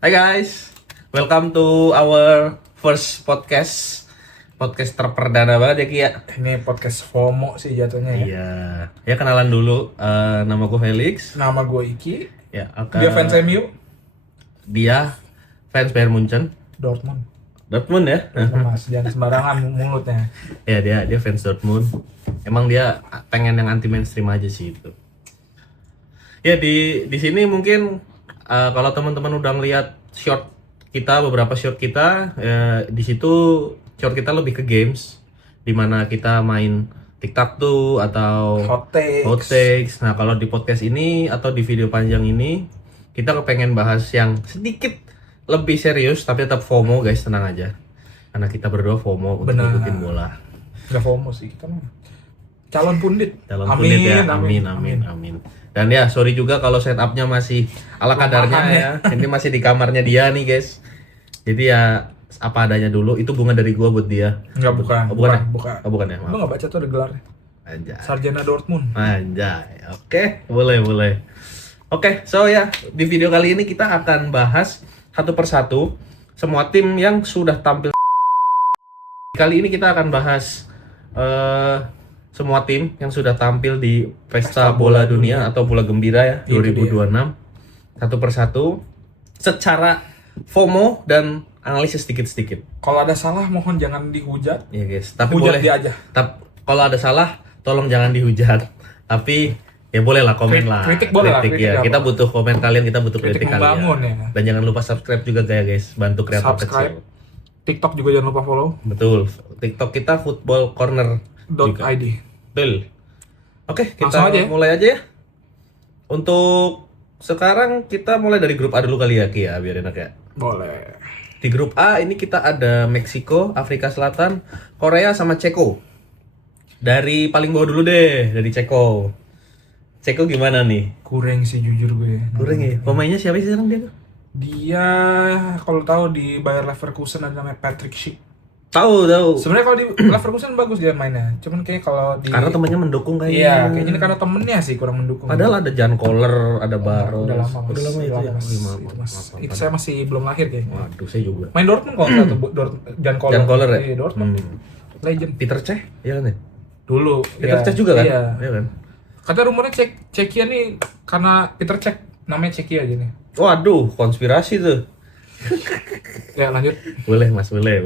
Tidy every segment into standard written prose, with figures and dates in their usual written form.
Hai guys, welcome to our first podcast terperdana banget ya Ki ya. Ini podcast FOMO sih jatuhnya ya. Iya, ya kenalan dulu. Nama gue Felix. Nama gue Iki. Ya, Dia fans MU. Dia fans Bayern Munchen, Dortmund. Dortmund ya. Mas, jangan sembarangan mulutnya. Ya dia fans Dortmund. Emang dia pengen yang anti mainstream aja sih itu. Ya di sini mungkin kalau teman-teman udah ngeliat beberapa short kita, di situ short kita lebih ke games, dimana kita main tic-tac-toe atau Hot takes. hot takes. Nah kalau di podcast ini atau di video panjang ini kita kepengen bahas yang sedikit lebih serius tapi tetap FOMO guys, tenang aja. Karena kita berdua FOMO untuk Benar. ngikutin bola. Gak FOMO sih kita mah. Calon pundit. Dalam kulit ya, amin. Dan ya sorry juga kalau setupnya masih ala kadarnya Rumahan ya. Ini masih di kamarnya dia nih guys. Jadi ya apa adanya dulu. Itu bunga dari gua buat dia. Enggak, bukan. Oh, bukan ya? Bukan. Oh, bukan ya, Lu maaf. gak baca tuh ada gelarnya. Anjay. Sarjana Dortmund. Anjay. Oke, boleh. Oke, so ya di video kali ini kita akan bahas satu persatu semua tim yang sudah tampil. Kali ini kita akan bahas semua tim yang sudah tampil di Pesta Bola Dunia atau Bola Gembira ya Itu 2026 satu persatu secara FOMO dan analisis sedikit-sedikit. Kalau ada salah mohon jangan dihujat. Ya guys, tapi Hujat boleh dia aja. kalau ada salah tolong jangan dihujat. Tapi ya boleh lah komen lah. Kritik boleh lah, kritik ya. apa. Kita butuh komen kalian, kita butuh Kritik kritik kalian. membangun ya. Dan jangan lupa subscribe juga guys, bantu kreator Subscribe. kecil. TikTok juga jangan lupa follow. Betul. TikTok kita Football Corner juga. .id. Betul. Oke, kita Langsung aja ya. mulai aja ya. Untuk sekarang kita mulai dari grup A dulu kali ya Ki ya, biar enak ya. Boleh. Di grup A ini kita ada Meksiko, Afrika Selatan, Korea sama Ceko. Dari paling bawah dulu deh, dari Ceko. Ceko gimana nih? Kurang sih jujur gue. Kurang ya? Pemainnya siapa sih sekarang dia? Dia kalau tahu di Bayer Leverkusen ada namanya Patrick Schick. Tahu. Sebenarnya kalau di Leverkusen bagus dia mainnya. Cuman kayak kalau di Karena temennya mendukung Iya, kayaknya. kayaknya karena temennya sih kurang mendukung. Padahal ada Jan Koller, ada Barros. udah lama, Mas. Udah lama itu ya. Mas. Oh, iya, maaf, Itu, maaf, Mas. maaf, Itu maaf. saya masih belum lahir kayaknya. Waduh, saya juga. Main Dortmund kalau nggak salah tuh Jan Koller. Jan Koller ya? Iya, Dortmund. Legend. Peter Cech, iya kan ya? Dulu. Peter iya. Cech juga kan? Iya. Iya kan? Kata rumornya Cekia nih karena Peter Cech namanya Cekia aja nih. Waduh, konspirasi tuh. Ya lanjut. Boleh Mas, boleh.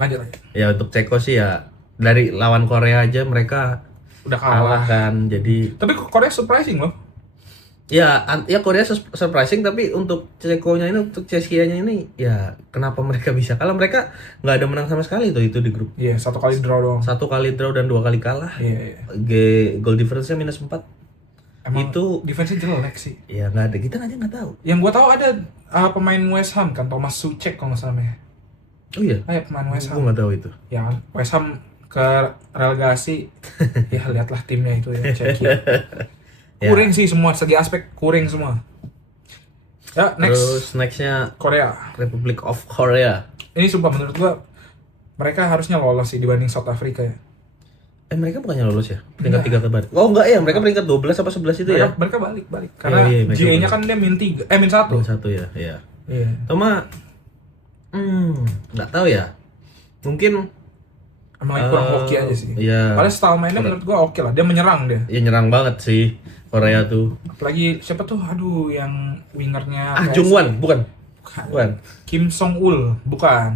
Lanjut. Ya untuk Ceko sih ya dari lawan Korea aja mereka Udah kalah kalah. kan. Jadi Tapi Korea surprising loh. ya Korea surprising, tapi untuk Cekonya ini, untuk Ceskianya ini ya kenapa mereka bisa kalah? Mereka nggak ada menang sama sekali tuh itu di grup. Iya, satu kali draw doang. 1 kali draw dan 2 kali kalah. Iya. Goal difference-nya -4. Emang Itu- defense-nya jelek sih. Ya nggak ada, kita aja nggak tahu. Yang gua tahu ada pemain West Ham kan, Thomas Soucek kalau nggak salah namanya. Oh iya, Pemain West gue Ham. nggak tahu itu. Ya, West Ham ke relegasi. Ya lihatlah timnya itu ya, cek ya. Ya. Kuring sih semua, segi aspek kuring semua. Ya, Terus next nextnya Korea. Republic of Korea. Ini sumpah menurut gua mereka harusnya lolos sih dibanding South Africa ya. Mereka bukannya lolos ya? Peringkat 3 ke bawah. Oh enggak ya, mereka peringkat 12 apa 11 itu ya? Mereka balik. Karena iya, mereka GA-nya balik. kan dia -1. -1 ya, iya. Iya. Cuma nggak tahu ya. Mungkin Emang lagi kurang hoki aja sih. Iya. Padahal style mainnya menurut gua oke lah. Dia menyerang dia. Ya nyerang banget sih Korea tuh. Apalagi siapa tuh? Aduh, yang wingernya PSG. Jungwon, bukan. Bukan. Kim Song Ul, bukan.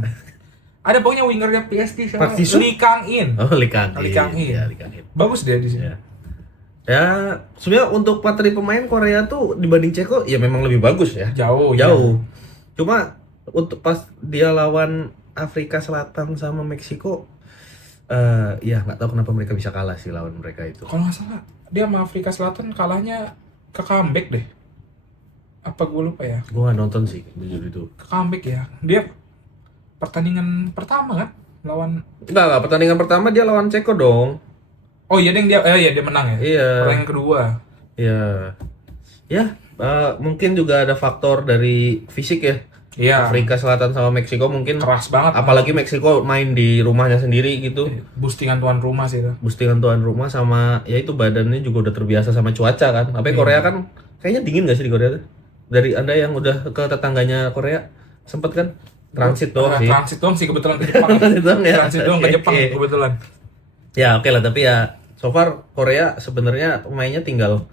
Ada pokoknya wingernya PSG siapa? Park Ji-sung? Lee Kang In. Oh, Lee Kang In. Lee Kang In. Ya, Lee Kang In. Bagus dia di sini. Ya. Ya, sebenarnya untuk materi pemain Korea tuh dibanding Ceko ya memang lebih bagus ya. Jauh. Cuma untuk pas dia lawan Afrika Selatan sama Meksiko, ya nggak tahu kenapa mereka bisa kalah sih lawan mereka itu. Kalau nggak salah, dia sama Afrika Selatan kalahnya ke comeback deh. Apa gue lupa ya? Gue nggak nonton sih jujur itu. Ke comeback ya. Dia pertandingan pertama kan lawan. Enggak, pertandingan pertama dia lawan Ceko dong. Oh iya dia menang ya. Iya. Pertandingan kedua. Iya. Ya, mungkin juga ada faktor dari fisik ya. Iya. Afrika Selatan sama Meksiko mungkin Keras banget. apalagi Meksiko main di rumahnya sendiri gitu. Boostingan tuan rumah sih itu. Boostingan tuan rumah sama ya itu badannya juga udah terbiasa sama cuaca kan. Tapi Korea kan kayaknya dingin gak sih di Korea tuh? Dari Anda yang udah ke tetangganya Korea, sempet kan? Transit doang sih. Transit doang sih kebetulan ke Jepang. Transit doang ya? Transit doang ke Oke, Jepang oke. kebetulan. Ya oke lah, tapi ya so far Korea sebenarnya pemainnya tinggal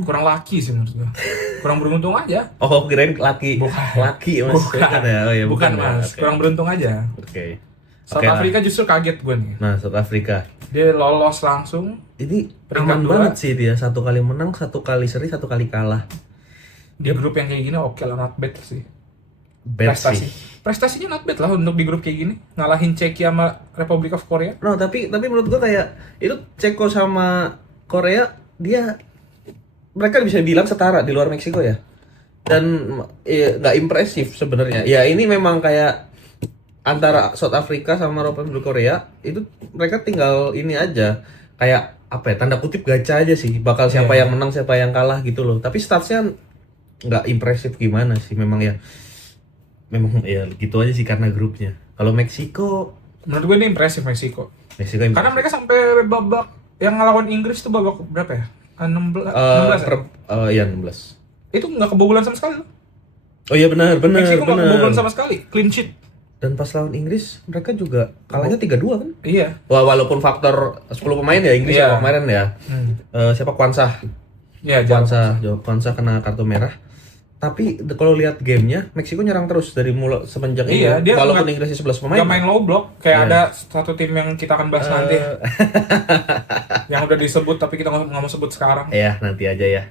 Kurang laki sih menurut gua. Kurang beruntung aja. oh kirain laki. Bukan. Laki Mas. Bukan. Ya? Oh ya bukan ya. Mas. Oke. Kurang beruntung aja. Oke. South Oke lah. Africa justru kaget gue nih. Nah, South Africa. Dia lolos langsung. Ini Peringkat aman dua. banget sih dia. 1 kali menang, 1 kali seri, 1 kali kalah. Di grup yang kayak gini oke lah, not bad sih. Bad Prestasi. sih. Prestasinya not bad lah untuk di grup kayak gini. Ngalahin Czechia sama Republic of Korea. No, tapi menurut gua kayak itu Ceko sama Korea mereka bisa bilang setara di luar Meksiko ya. Dan nggak impresif sebenarnya. Ya ini memang kayak antara South Africa sama Republik Korea itu mereka tinggal ini aja kayak apa ya, tanda kutip gacha aja sih, bakal siapa yang menang siapa yang kalah gitu loh. Tapi statsnya nggak impresif gimana sih, memang ya gitu aja sih karena grupnya. Kalau Meksiko Menurut gue ini impresif Meksiko. impresif. Karena mereka sampai babak yang ngelawan Inggris tuh babak berapa ya? 16 ya? Iya 16. Itu nggak kebobolan sama sekali. Oh iya benar Meksiko nggak kebobolan sama sekali. Clean sheet. Dan pas lawan Inggris mereka juga kalahnya 3-2 kan? Iya. Wah, walaupun faktor 10 pemain ya Inggris Iya. ya kemarin ya. Siapa Kwanzaa? Iya, Kwanzaa kena kartu merah. Tapi kalau lihat gamenya, Meksiko nyerang terus dari mulai semenjak Iya, ini. dia Walaupun nggak- Inggrisnya 11 pemain. Gak main low block, kayak Iya. ada satu tim yang kita akan bahas nanti, yang udah disebut tapi kita nggak mau sebut sekarang. Ya, nanti aja ya.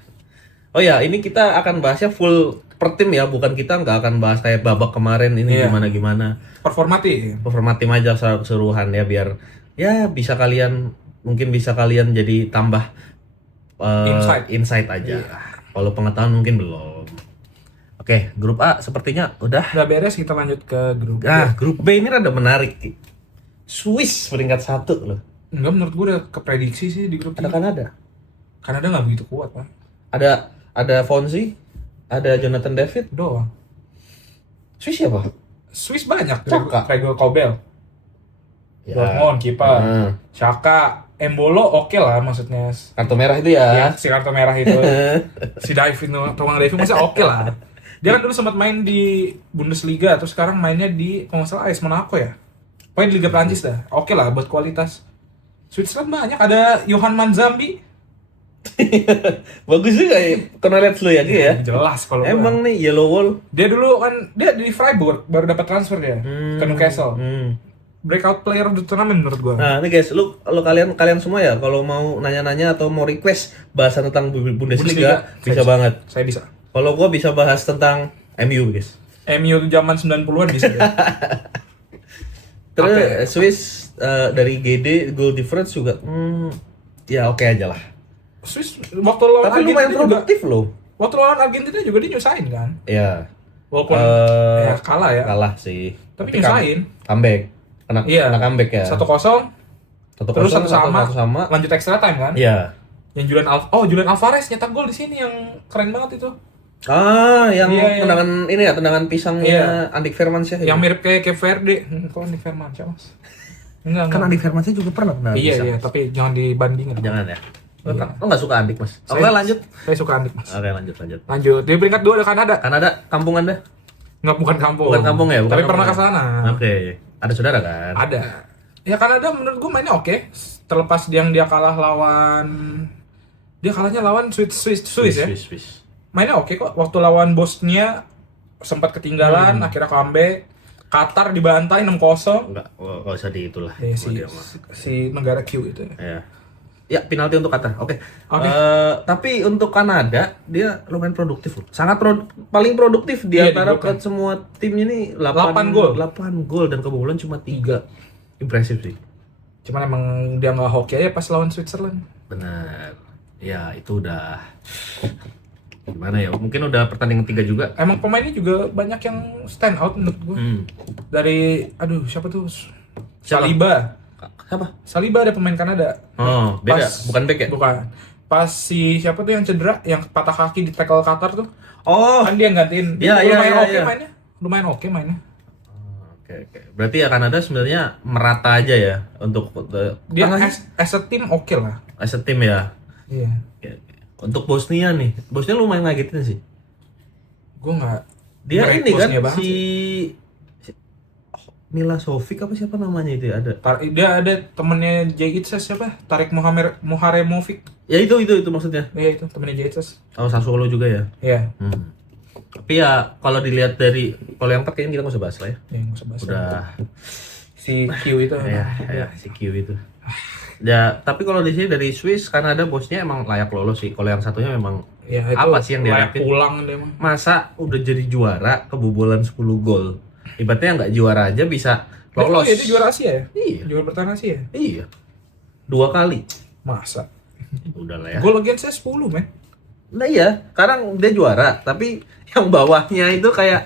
Oh ya, ini kita akan bahasnya full per tim ya, bukan kita nggak akan bahas kayak babak kemarin ini Iya. gimana-gimana. Performa tim. Performa tim aja secara keseluruhan ya, biar ya mungkin bisa kalian jadi tambah insight aja. Kalau pengetahuan mungkin belum. Oke, grup A sepertinya udah. Udah beres, kita lanjut ke grup. Nah, grup B ini rada menarik. Ki. Swiss peringkat 1 loh. Enggak, menurut gue udah keprediksi sih di grup Ada ini. Kanada. Kanada nggak begitu kuat pak. Ada Fonzie, ada Jonathan David. Doang. Swiss siapa? Swiss banyak. Caka. Gregor Kobel, Dortmund kiper, Nah, Xhaka, Embolo oke lah maksudnya. kartu merah itu Ya, ya. si kartu merah itu. Si David, tukang David masa oke lah. Dia kan dulu sempat main di Bundesliga, terus sekarang mainnya di kalau nggak salah AS Monaco ya. Pokoknya di Liga Prancis dah. Oke lah buat kualitas. Switzerland banyak, ada Johan Manzambi. Bagus juga ya. Kena lihat lu ya dia ya. Jelas kalau gua. Emang nih Yellow Wall. Dia dulu kan dia di Freiburg baru dapat transfer dia ke Newcastle. Breakout player of the tournament menurut gua. Nah, ini guys, lu kalian semua ya kalau mau nanya-nanya atau mau request bahasan tentang Bundesliga bisa banget. Saya bisa. Kalau gua bisa bahas tentang MU, guys. MU zaman 90-an bisa ya. Terus Swiss dari GD goal difference juga ya oke aja lah. Swiss waktu lawan Tapi lumayan Argentina juga, produktif loh. waktu lawan Argentina juga dia nyusahin kan. Ya. Walaupun ya kalah ya. Kalah sih. Tapi nyusahin. Comeback. Kena comeback ya. 1-0 1-0 terus satu sama. lanjut extra time kan. Iya. Yang Julian Alvarez nyetak gol di sini yang keren banget itu. Yang Iya. tendangan ini ya, tendangan pisangnya Andik Firmansyah. Yang mirip kayak Verde. Kok Andy Firmansyah, Mas? Enggak. Kan Andik Firmansyah juga pernah Iya, pisang. iya, tapi jangan dibandingin. Jangan ya. Iya. Lo nggak suka Andik, Mas? Oke, Saya- lanjut. Saya suka Andik, Mas. Oke, lanjut. Lanjut. Di peringkat 2 ada Kanada. Kanada, kampung Anda? Nggak, bukan kampung. Bukan kampung ya? Bukan Tapi kampung pernah ya? ke sana. Oke. Ada saudara kan? Ada. Ya Kanada menurut gue mainnya oke. Terlepas dia kalah lawan kalahnya lawan Swiss ya. Swiss. Mainnya oke kok. Waktu lawan Bosnia sempat ketinggalan, akhirnya comeback. Qatar dibantai 6-0. Enggak usah di itulah. Ya, Sama dia mah. si negara Q itu. Ya. Ya, penalti untuk Qatar. Oke. Oke. Tapi untuk Kanada dia lumayan produktif loh. Sangat paling produktif di Iya, antara di grup kan. semua tim ini 8 gol. 8 gol dan kebobolan cuma 3. Impresif sih. Cuman emang dia nggak hoki aja pas lawan Switzerland. Benar. Ya, itu udah gimana ya? Mungkin udah pertandingan 3 juga. Emang pemainnya juga banyak yang stand out menurut gue. Dari siapa tuh? Siapa? Siapa? Saliba ada pemain Kanada. Oh, beda. Bukan back ya? Bukan. Pas si siapa tuh yang cedera, yang patah kaki di tackle Qatar tuh. Oh. Kan dia yang gantiin. Iya, Lumayan iya, oke iya. mainnya. Lumayan oke mainnya. Oke. Berarti ya Kanada sebenarnya merata aja ya untuk Dia tengahnya as a team oke lah. as a team ya. Iya. Oke. Untuk Bosnia nih. Bosnia lumayan ngagetin sih. Gue nggak. Dia nge-rate ini kan Bosnia banget si sih. Milasovic apa siapa namanya itu ya, ada. Dia ada temennya Jaitzes siapa? Tarik Muharemovic. Ya itu maksudnya. Iya itu temennya Jaitzes. Oh, Sassuolo juga ya. Iya. Tapi ya kalau dilihat dari kalau yang 4 kayaknya kita nggak usah bahas lah ya. Ya nggak usah bahas. Udah Si Q itu. ya si Q itu. Ya, tapi kalau di sini dari Swiss Kanada bosnya emang layak lolos sih. Kalau yang satunya memang Ya, itu apa sih yang layak diharapin? pulang deh emang. Masa udah jadi juara kebobolan 10 gol. Ibaratnya nggak juara aja bisa lolos. Iya, itu juara Asia ya? Iya. Juara bertahan Asia. Iya. 2 kali. Masa? Udah lah ya. Gol against saya 10, men. Nah iya, sekarang dia juara, tapi yang bawahnya itu kayak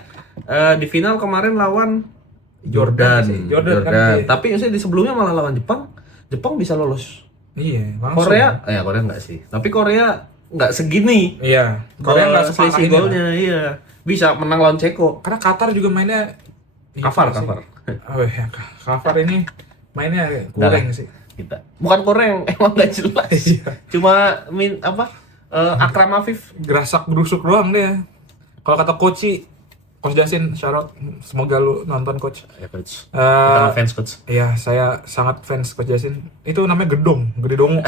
di final kemarin lawan Jordan. Jordan kan, iya. Tapi maksudnya di sebelumnya malah lawan Jepang. Jepang bisa lolos. Iya, langsung. Korea, Korea enggak sih. Tapi Korea nggak segini. Iya. Korea nggak selisih sepatah ini golnya, iya. Bisa menang lawan Ceko. Karena Qatar juga mainnya Kafar. Oh iya, Kafar ini mainnya kurang sih. Kita bukan koreng, emang nggak jelas. Cuma Akram Afif. Gerasak gerusuk doang dia. Kalau kata Coach Jasin, syarat semoga lu nonton Coach. Ya coach. Eh, Fans coach. Iya, saya sangat fans Coach Jasin. Itu namanya Gede Dongo.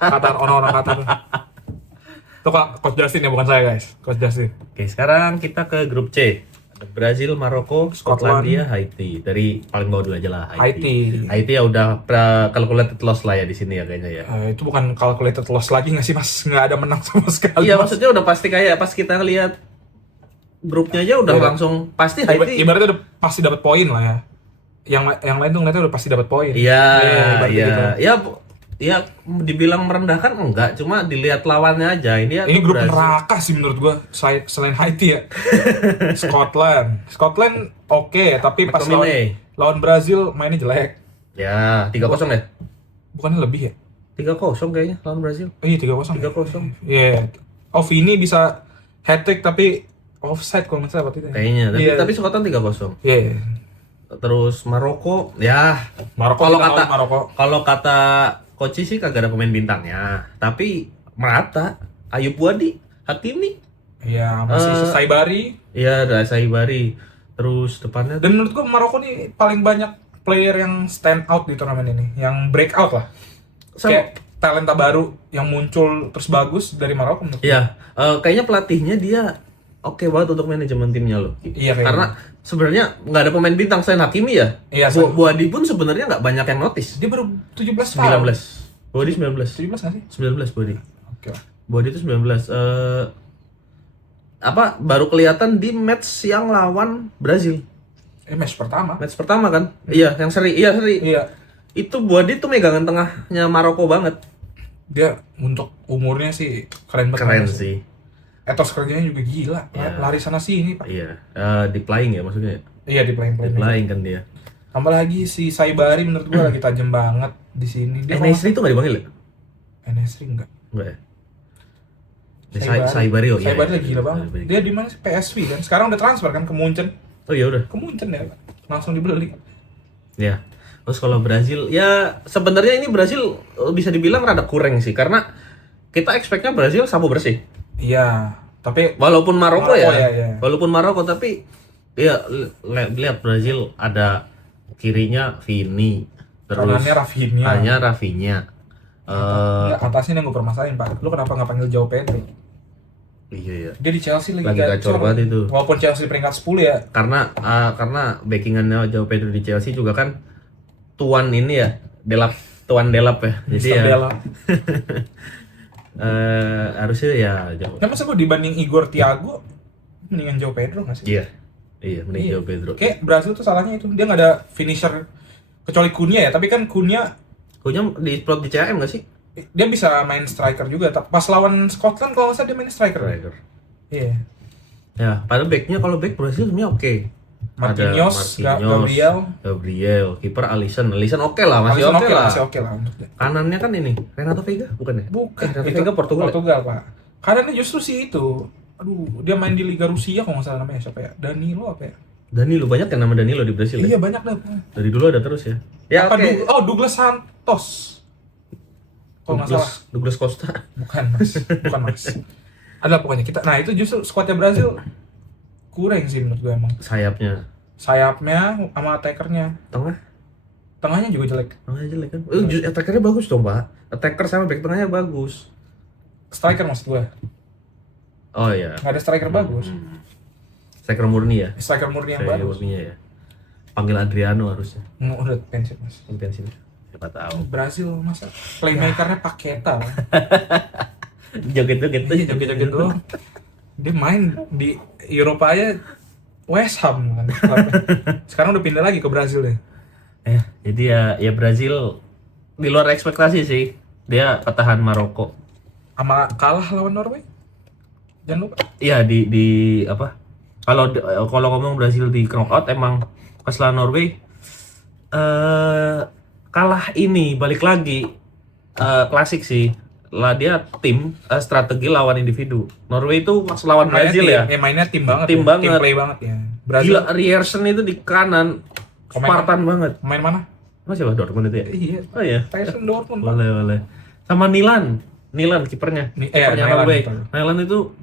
Qatar, orang-orang Qatar. Itu Coach Jasin ya, bukan saya guys. Coach Jasin. Oke, sekarang kita ke grup C. Ada Brazil, Maroko, Skotlandia, Haiti. Dari paling bawah dulu aja lah, Haiti. Haiti ya udah calculated loss lah ya di sini ya kayaknya ya. Itu bukan calculated loss lagi nggak sih mas? Nggak ada menang sama sekali. Iya, Mas. maksudnya udah pasti kayak pas kita lihat grupnya aja udah langsung pasti Haiti. Ibaratnya udah pasti dapat poin lah ya. Yang lain tuh ngeliatnya udah pasti dapat poin. Iya, gitu. Ya dibilang merendahkan enggak, cuma dilihat lawannya aja. Ini grup Brazil. neraka sih menurut gua selain Haiti ya. Scotland oke, tapi pas lawan Brazil mainnya jelek. Ya, 3-0 ya? Bukannya lebih ya? 3-0 kayaknya lawan Brazil. Oh iya 3-0. 3-0. Iya. Vini bisa hat-trick tapi offside kalau nggak salah waktu itu. Kayaknya, tapi Scotland 3-0. Iya. Terus Maroko, ya. Maroko kalau kata Coach sih kagak ada pemain bintangnya, tapi merata. Ayub Wadi, Hakimi. Iya, masih Saibari. Iya, ada Saibari. Terus depannya. Dan menurut gua Maroko nih paling banyak player yang stand out di turnamen ini, yang break out lah. Kayak talenta baru yang muncul terus bagus dari Maroko menurut gua. Iya, kayaknya pelatihnya dia oke banget untuk manajemen timnya loh. Iya, karena sebenarnya nggak ada pemain bintang selain Hakimi ya. Iya, Buadi pun sebenarnya nggak banyak yang notice. Dia baru 17 tahun. 19. Buadi 19. 17 nggak sih? 19 Buadi. Oke. Buadi itu 19. Baru kelihatan di match yang lawan Brazil. Match pertama. Match pertama kan? Iya, yang seri. Iya, seri. Iya. Itu Buadi tuh megangan tengahnya Maroko banget. Dia untuk umurnya sih keren banget. Keren sih. Etos kerjanya juga gila. Iya. Lari sana sini, Pak. Iya, di playing ya maksudnya. Iya, di playing. Di playing kan dia. Tambah lagi si Saibari menurut gua lagi tajam banget di sini. Dia Nesri itu nggak dipanggil ya? Nesri enggak. Enggak ya? Saibari Saibari lagi gila banget. Dia di mana sih? PSV kan. Sekarang udah transfer kan ke Munchen. Oh iya udah. Ke Munchen ya. Langsung dibeli. Ya. Terus kalau Brazil ya sebenarnya ini Brazil bisa dibilang rada kurang sih karena kita expect-nya Brazil sabu bersih. Iya, tapi walaupun Maroko ya. Walaupun Maroko tapi ya lihat Brazil ada kirinya Vini, terus kanannya Rafinha. Atasnya yang gue permasalahin, Pak. Lu kenapa nggak panggil Joao Pedro? Iya ya. Dia di Chelsea lagi gacor banget itu. Walaupun Chelsea peringkat 10 ya. Karena backingannya Joao Pedro di Chelsea juga kan tuan ini ya, tuan Delap ya. Jadi ya. Harusnya ya Joao. Ya masa gue dibanding Igor Thiago mendingan Joao Pedro nggak sih? Iya, mending Joao Pedro. Kayak Brazil tuh salahnya itu dia nggak ada finisher kecuali Cunha ya. Tapi kan Cunha diplot di CM nggak sih? Dia bisa main striker juga. Pas lawan Scotland kalau nggak salah dia main striker. Iya. Ya, pada backnya kalau back Brazil sebenarnya oke. Marquinhos, Gabriel, kiper Alisson oke lah, masih oke lah. Kanannya kan ini Renato Veiga bukan ya? Bukan. Renato Veiga Portugal, Pak. Kanannya justru sih itu. Aduh, dia main di Liga Rusia kalau nggak salah namanya siapa ya? Danilo apa ya? Danilo, banyak kan nama Danilo di Brasil ya? Iya, banyak dah. Dari dulu ada terus ya. Ya oke. Douglas Santos. Kalau nggak salah. Douglas Costa. Bukan mas. Ada pokoknya kita. Nah itu justru skuadnya Brazil kurang sih menurut gue emang. Sayapnya. Sayapnya sama attackernya. Tengahnya juga jelek. Tengahnya jelek kan? Attackernya bagus dong, Pak. Attacker sama back tengahnya bagus. Striker maksud gue. Oh iya. Nggak ada striker bagus. Striker murni ya? Striker murni yang Striker bagus. murninya ya. Panggil Adriano harusnya. Udah pensiun mas. Pensiun. Siapa tahu. Brazil masa playmakernya Paqueta. Joget-joget tuh. Joget-joget doang. Dia main di Eropa aja West Ham kan. Sekarang udah pindah lagi ke Brazil deh. Jadi ya Brazil di luar ekspektasi sih. Dia ketahan Maroko. Sama kalah lawan Norway. Jangan lupa. Iya di apa? Kalau ngomong Brazil di knockout emang pas lawan Norway kalah ini balik lagi klasik sih. Lah dia tim strategi lawan individu. Norway itu pas lawan Brazil ya. Mainnya tim banget. Tim banget. Tim play banget ya. Brazil. Gila, Ryerson itu di kanan Spartan banget. Main mana? Masih Dortmund itu ya? Iya. Oh iya. Tyson Dortmund. Pak. Boleh. Sama Nilan kipernya. Kipernya Norway. Nilan itu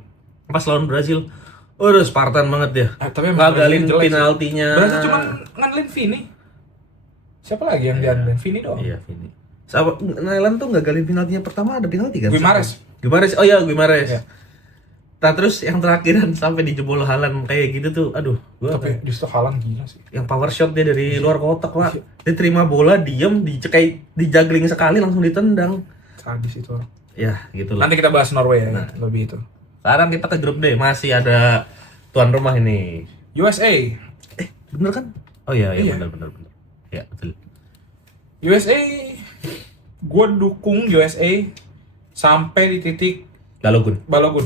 pas lawan Brazil, udah Spartan banget dia. Tapi ngagalin penaltinya. Brazil cuma ngandelin Vini. Siapa lagi yang diandelin? Vini doang. Iya, Vini. Sama Nilan tuh ngagalin penaltinya pertama ada penalti kan? Guimares. Oh iya, Guimares. Iya. Nah terus yang terakhiran sampai dijebol Haaland kayak gitu tuh, aduh. Tapi justru Haaland gila sih. Yang power shot dia dari luar kotak, Pak. Dia terima bola, diem, dijagling sekali langsung ditendang. Sadis itu orang. Ya, gitu lah. Nanti kita bahas Norway ya, lebih itu. Sekarang kita ke grup D, masih ada tuan rumah ini. USA. Bener kan? Oh iya. bener. Ya, betul. USA, gue dukung USA sampai di titik Balogun.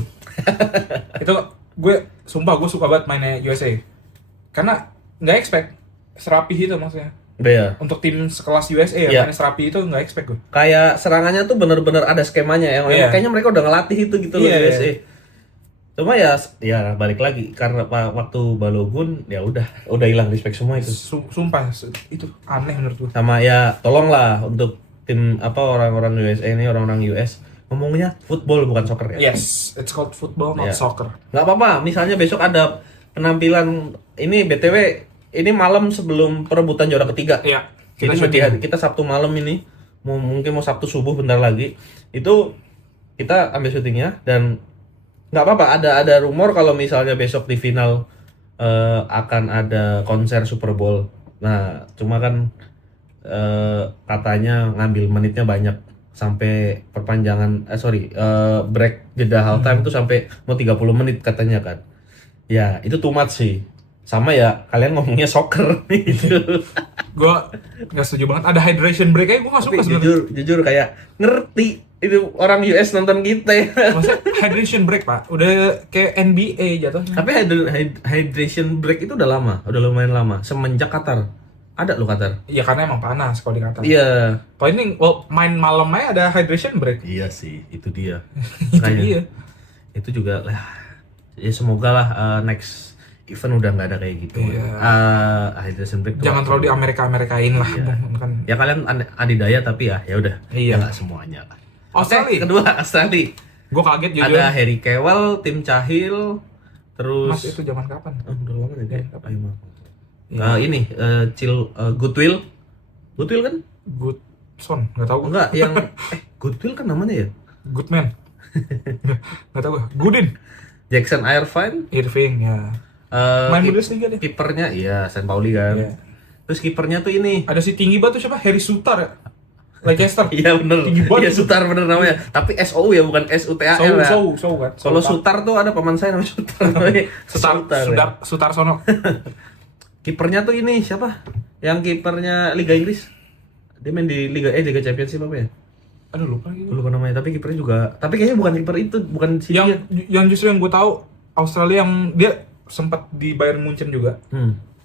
Itu gue sumpah gue suka banget mainnya USA. Karena nggak expect serapi itu maksudnya. Iya. Untuk tim sekelas USA ya, Iya. mainnya serapi itu nggak expect gue. Kayak serangannya tuh bener-bener ada skemanya ya. Iya. Kayaknya mereka udah ngelatih itu gitu loh Iya, USA. iya. Cuma ya balik lagi karena waktu Balogun ya udah hilang respect semua itu. Sumpah itu aneh menurut gue. Sama ya tolonglah untuk tim orang-orang USA ini, orang-orang US ngomongnya football bukan soccer ya. Yes, it's called football not Iya. soccer. Nggak apa-apa, misalnya besok ada penampilan ini BTW ini malam sebelum perebutan juara ketiga. Iya. Jadi kita Sabtu malam ini mungkin mau Sabtu subuh bentar lagi itu kita ambil syutingnya dan nggak apa-apa ada rumor kalau misalnya besok di final akan ada konser Super Bowl. Nah cuma kan katanya ngambil menitnya banyak sampai perpanjangan break jeda halftime itu sampai mau 30 menit katanya kan. Ya itu too much sih. Sama ya kalian ngomongnya soccer gitu. Gue nggak setuju banget. Ada hydration break aja gue nggak suka Tapi sebenarnya. jujur kayak ngerti itu orang US nonton kita ya. Maksudnya hydration break pak, udah kayak NBA jatuhnya. Tapi hydration break itu udah lumayan lama semenjak Qatar. Ada lo Qatar. Iya karena emang panas kalau di Qatar. Iya. Kalau ini main malamnya ada hydration break. Iya sih, itu dia. Itu Makanya, dia. Itu juga lah. Ya semoga lah next event udah nggak ada kayak gitu. Iya. Hydration break. Jangan terlalu di Amerika-Amerikain lah. Iya. Kan. Ya kalian adidaya tapi ya udah. Iya. Ya nggak semuanya lah. Australia. Oke, kedua Australia. Gue kaget jujur. Ada Harry Kewell, Tim Cahil, terus Mas itu zaman kapan? udah lama nih dia. Kapan? Ayo, maaf. Iya. Ini Goodwill kan? Goodson, nggak tahu gue. Enggak, yang Goodwill kan namanya ya? Goodman. Nggak tahu gue. Goodin. Jackson Irving ya. Main Bundesliga deh. Kipernya iya Saint Pauli kan. Iya. Terus kipernya tuh ini. Ada si tinggi batu siapa? Harry Sutar ya. Leicester. Iya bener. Tinggi banget. Iya Sutar bener namanya. Tapi SOU ya bukan SUTAR ya. So kan. Kalau Sutar tuh ada paman saya namanya Sutar. Sutar Sono. Kipernya tuh ini siapa? Yang kipernya Liga Inggris. Dia main di Liga Championship apa ya? Aduh lupa gitu. Lupa namanya, tapi kipernya juga. Tapi kayaknya bukan kiper itu, bukan si dia. Yang justru yang gue tahu Australia yang dia sempat di Bayern Munchen juga.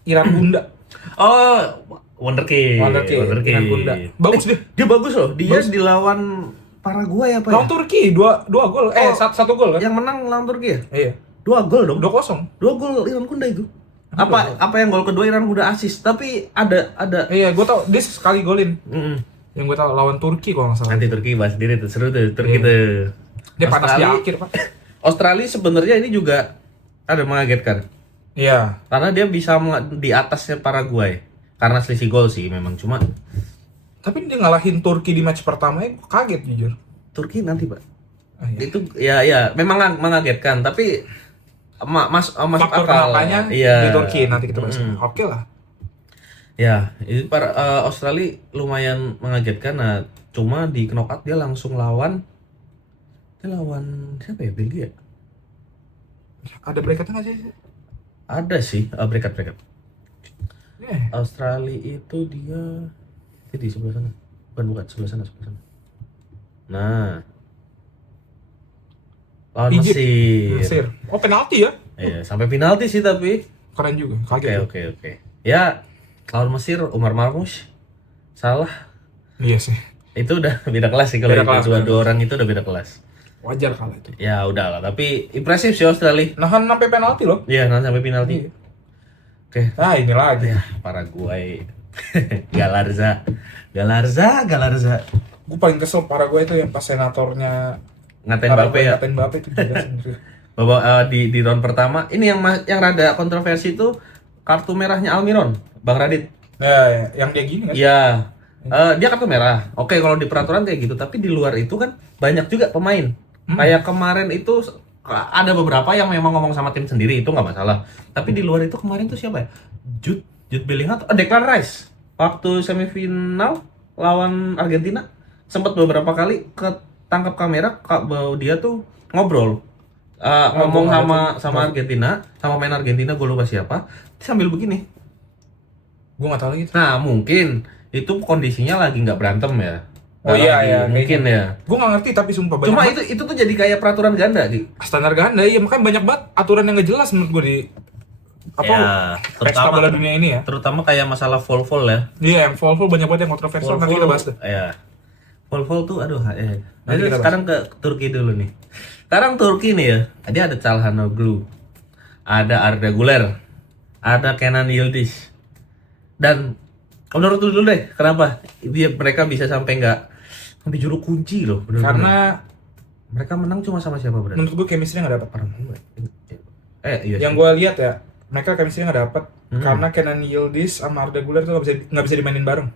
Iran Bunda. Oh, Wonderkid. Iran Bunda. Bagus dia. Dia bagus loh. Dia Bagus. Dilawan Paraguay apa ya? Lawan Turki 2 gol. Satu gol kan? Yang menang lawan Turki ya? Iya. 2 gol dong. 2-0. 2 gol Iran Bunda itu. Apa yang gol kedua Iran Bunda asis, tapi ada. Iya, gue tau dia sekali golin. Mm-mm. Yang gue tau lawan Turki kalau nggak salah. Nanti Turki bahas sendiri tuh, seru tuh Turki Iya. tuh. Dia panas di Australia- akhir pak. Australia sebenarnya ini juga ada mengagetkan. Iya. Karena dia bisa di atasnya Paraguay. Karena selisih gol sih memang, cuma Tapi dia ngalahin Turki di match pertama, gue kaget jujur. Turki nanti, Pak. Ah, iya. Itu ya memang mengagetkan, tapi masuk Faktor akal. kenapanya Iya. di Turki nanti kita bahas. Mm-mm. Oke lah. Ya, itu Australia lumayan mengagetkan. Nah, cuma di knockout dia langsung lawan siapa ya? Belgia. Ada bracketnya nggak sih? Ada sih, bracket. Eh, Australia itu dia di sebelah sana. Bukan sebelah sana. Nah, lawan Egypt. Mesir. Mesir. Oh, penalti ya? Iya, sampai penalti sih tapi. Keren juga. Kaget. Oke. Ya, lawan Mesir Umar Marmush salah. Iya sih. Itu udah beda kelas sih kalau Beda itu kelas, dua beda kelas. orang itu udah beda kelas. Wajar kalah itu. Ya udahlah, tapi impresif sih Australia. Nah, kan sampai penalti loh. Iya, nanti sampai penalti. Iya. Oke. Nah, ini lagi. Ya, Paraguay. Galarza. Gue paling kesel Paraguay itu yang pas senatornya Ngatain Mbappe ya. Ngatain Mbappe itu gila sendiri. Bahwa di round pertama ini yang rada kontroversi itu kartu merahnya Almiron, Bang Radit. Nah, yang dia gini kan? Iya. Dia kartu merah. Oke, kalau di peraturan kayak gitu, tapi di luar itu kan banyak juga pemain. Kayak kemarin itu ada beberapa yang memang ngomong sama tim sendiri, itu nggak masalah. Tapi di luar itu kemarin tuh siapa ya? Jude Bellingham atau Declan Rice. Waktu semifinal lawan Argentina sempat beberapa kali ketangkap kamera bahwa dia tuh ngobrol. Ngomong sama Argentina, sama main Argentina, gue lupa siapa, sambil begini. Gue nggak tahu lagi. Nah, mungkin itu kondisinya lagi nggak berantem ya. Oh iya, mungkin ya. Gue nggak ngerti tapi sumpah banyak. Cuma banget. itu tuh jadi kayak peraturan ganda di. Standar ganda ya, makanya banyak banget aturan yang nggak jelas menurut gue di pesta bola dunia ini ya. Terutama kayak masalah foul ya. Iya, yang foul banyak banget yang kontroversial, nanti kita bahas deh. Ya. Foul tuh aduh Nanti Jadi kita sekarang ke Turki dulu nih. Sekarang Turki nih ya. Tadi ada Çalhanoğlu, ada Arda Güler, ada Kenan Yildiz. Dan menurut lu dulu deh, kenapa mereka bisa sampai sampai juru kunci loh, bener-bener. Karena Mereka menang cuma sama siapa berarti? menurut gue chemistry nggak dapat. Iya. Yang gue lihat ya, mereka chemistry nggak dapat karena Kenan Yildiz sama Arda Güler tuh nggak bisa dimainin bareng.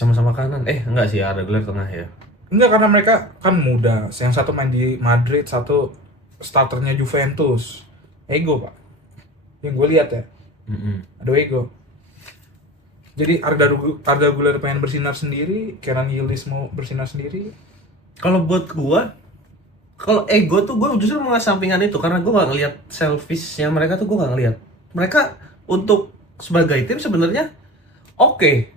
Sama-sama kanan. Enggak sih, Arda Güler tengah ya. Enggak, karena mereka kan muda. Yang satu main di Madrid, satu starternya Juventus. Ego, Pak. Yang gue lihat ya. Ada ego. Jadi Arda Güler pengen bersinar sendiri, Kenan Yildiz mau bersinar sendiri. Kalau buat gua, kalau ego tuh gua justru mengesampingkan itu karena gua nggak ngelihat selfishnya mereka tuh, gua nggak ngelihat. Mereka untuk sebagai tim sebenarnya oke.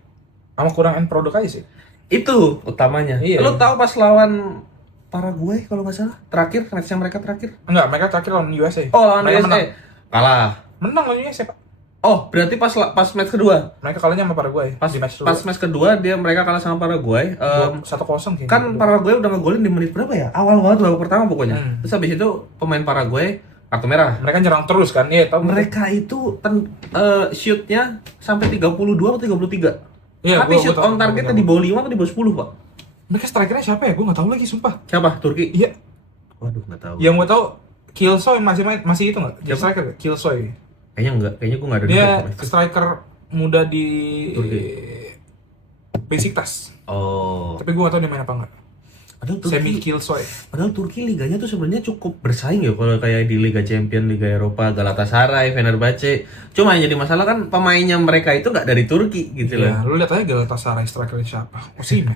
Sama kurang end product aja sih. Itu utamanya. Iya. Lo tahu pas lawan Paraguay kalau nggak salah, terakhir match-nya mereka terakhir. Enggak, mereka terakhir lawan USA. Oh, lawan mereka USA. menang. Kalah. Menang lawan USA, Pak. Oh, berarti pas match kedua. Mereka kalahnya sama Paraguay Pas di match match kedua mereka kalah sama Paraguay. 1-0 kayaknya. Kan Paraguay udah ngegolin di menit berapa ya? Awal banget babak pertama pokoknya. Hmm. Terus habis itu pemain Paraguay kartu merah. Mereka nyerang terus kan? Iya, tahu. Mereka itu shootnya sampai 32 atau 33. Iya, Tapi gua shoot tahu, on targetnya di bawah 5 atau di bawah 10, Pak. Mereka strikernya siapa ya? Gue nggak tahu lagi, sumpah. Siapa? Turki? Iya, Waduh, nggak tahu. yang gue tahu Kilsoy masih itu nggak? Jadi Siapa? striker Kilsoy. Kayaknya enggak. Kayaknya gua nggak ada Dia di striker muda di Turki. Besiktas. Oh. Tapi gue nggak tahu dia main apa nggak. Padahal Semi Turki, Kilsoy. padahal Turki liganya tuh sebenarnya cukup bersaing ya kalau kayak di Liga Champion, Liga Eropa, Galatasaray, Fenerbahce. Cuma yang jadi masalah kan pemainnya mereka itu nggak dari Turki gitu loh. Ya, lu lihat aja Galatasaray strikernya siapa? Osimhen.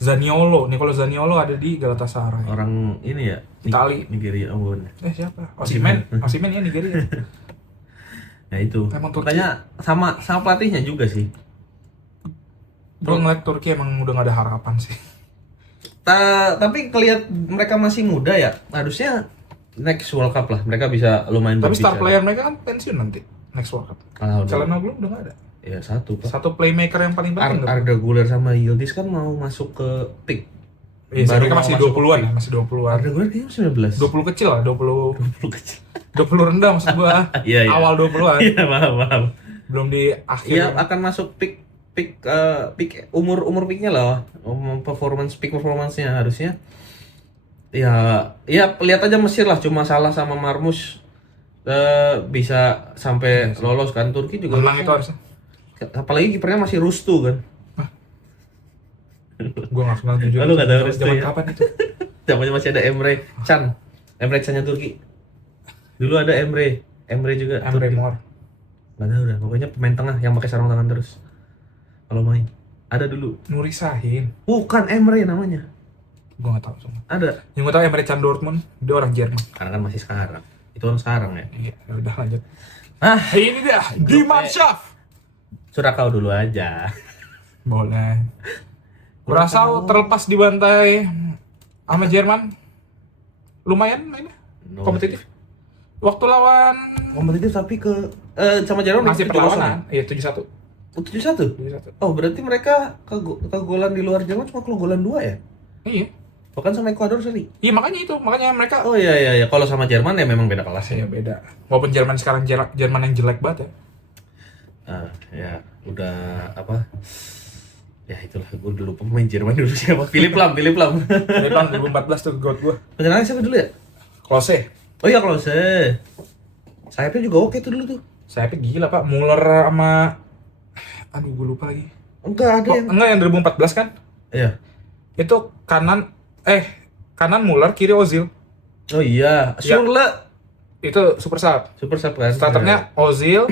Zaniolo, Nicolo Zaniolo ada di Galatasaray. Orang ini ya, Itali. Nigeria, bukan. Siapa? Osimhen ya Nigeria. Nah itu. Emang Turki. Makanya sama pelatihnya juga sih. Gue ngeliat Turki emang udah gak ada harapan sih. Tapi kelihat mereka masih muda ya, harusnya next World Cup lah mereka bisa lumayan Tapi star berbicara. player mereka kan pensiun nanti next World Cup. Çalhanoğlu udah gak ada. Ya satu Pak. Satu playmaker yang paling penting. Arda Güler sama Yildiz kan mau masuk ke pick. Iya, mereka mau masih masuk 20-an ke ya, masih 20-an. Arda Güler kayaknya 19. 20 kecil lah, 20 kecil. 20 rendah maksud gua. Iya. Awal 20-an. Iya, paham. Belum di akhir. Iya, akan masuk pick umur picknya lah, performance-nya harusnya. Ya lihat aja Mesir lah, cuma salah sama Marmush bisa sampai lolos kan. Turki juga Menang itu harusnya. apalagi kipernya masih Rustu kan. Gue nggak kenal jujur. Lu nggak tahu Rustu Zaman ya? kapan itu? Zamannya masih ada Emre Cannya Turki. Dulu ada Emre juga. Emre Turki. Mor. Nggak tahu dah, pokoknya pemain tengah yang pakai sarung tangan terus kalau main. Ada dulu. Nuri Sahin. Bukan Emre namanya. Gue nggak tahu semua. Ada. Yang gue tahu Emre Can Dortmund. Dia orang Jerman. Karena kan masih sekarang. Itu kan sekarang ya. Iya, udah lanjut. Ah, Ini dia, di Mannschaft. Surakau dulu aja. Boleh. Kurasau terlepas dibantai sama Jerman. Lumayan mainnya. Kompetitif. Waktu lawan Kompetitif tapi sama Jerman masih perlawanan. Iya, 7-1. 7-1. 7-1. Oh, berarti mereka kegolan di luar Jerman cuma kegolan 2 ya? Iya. Bukan sama Ekuador sih. Iya, makanya mereka Oh iya. Kalau sama Jerman ya memang beda kelas ya. ya beda. Walaupun Jerman sekarang Jerman yang jelek banget ya. Ya udah apa? Ya itulah, gue udah lupa pemain Jerman dulu siapa. Philip Lahm. Dari tahun 2014 tuh god gua. Penyerangnya siapa dulu ya? Klose. Oh iya Klose. Sayapnya juga oke tuh dulu tuh. Sayapnya gila, Pak. Muller sama aduh, gue lupa lagi. Enggak ada yang. Enggak, yang 2014 kan? Iya. Itu kanan Muller, kiri Ozil. Oh iya, Ya. Schürrle. Itu super sub. Super sub kan. Starternya Ozil,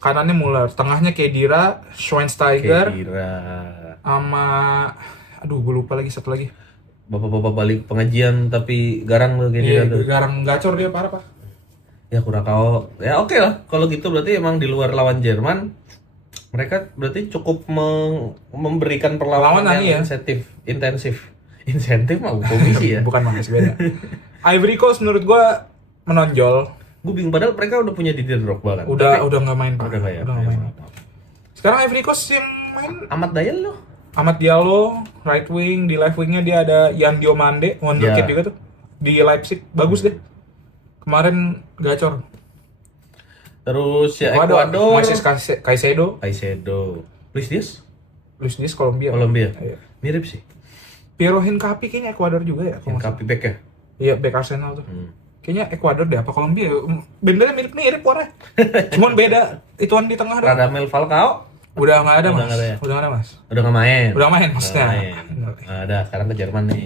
kanannya Muller, tengahnya Khedira, Schweinsteiger, Kira sama aduh, gue lupa lagi satu lagi. bapak-bapak balik pengajian tapi garang tuh kayak Iya, gitu. garang gacor dia parah, Pak. Ya Kurakao. Ya oke lah. Kalau gitu berarti emang di luar lawan Jerman mereka berarti cukup memberikan perlawanan Perlawanan, yang iya. intensif. Insentif mah komisi ya. Bukan masih beda. Ivory Coast menurut gua menonjol. Gue bingung padahal mereka udah punya Didier Drogba kan. Udah Tapi nggak main, Pak. udah nggak ya. Udah nggak main. Sekarang Ivory Coast yang main Ahmad Dayal loh. Ahmad Diallo, right wing, di left wingnya dia ada Yan Diomande, wonderkid Ya. juga tuh. Di Leipzig, bagus deh. Kemarin gacor. Terus ya Ecuador. Moises Caicedo, Luis Diaz. Luis Diaz Kolombia. Colombia. Iya. Mirip sih. Piero Hincapi kayaknya Ecuador juga ya. kalau nggak salah. Yang back ya. Iya, back Arsenal tuh. Kayaknya Ecuador deh, apa Kolombia ya? Bendernya mirip-mirip warnanya. Cuman beda ituan di tengah doang. Radamel Falcao Udah nggak ada, Udah Mas. nggak ada ya? Udah nggak ada, Mas. udah nggak main. Udah main maksudnya. Ada sekarang ke Jerman nih.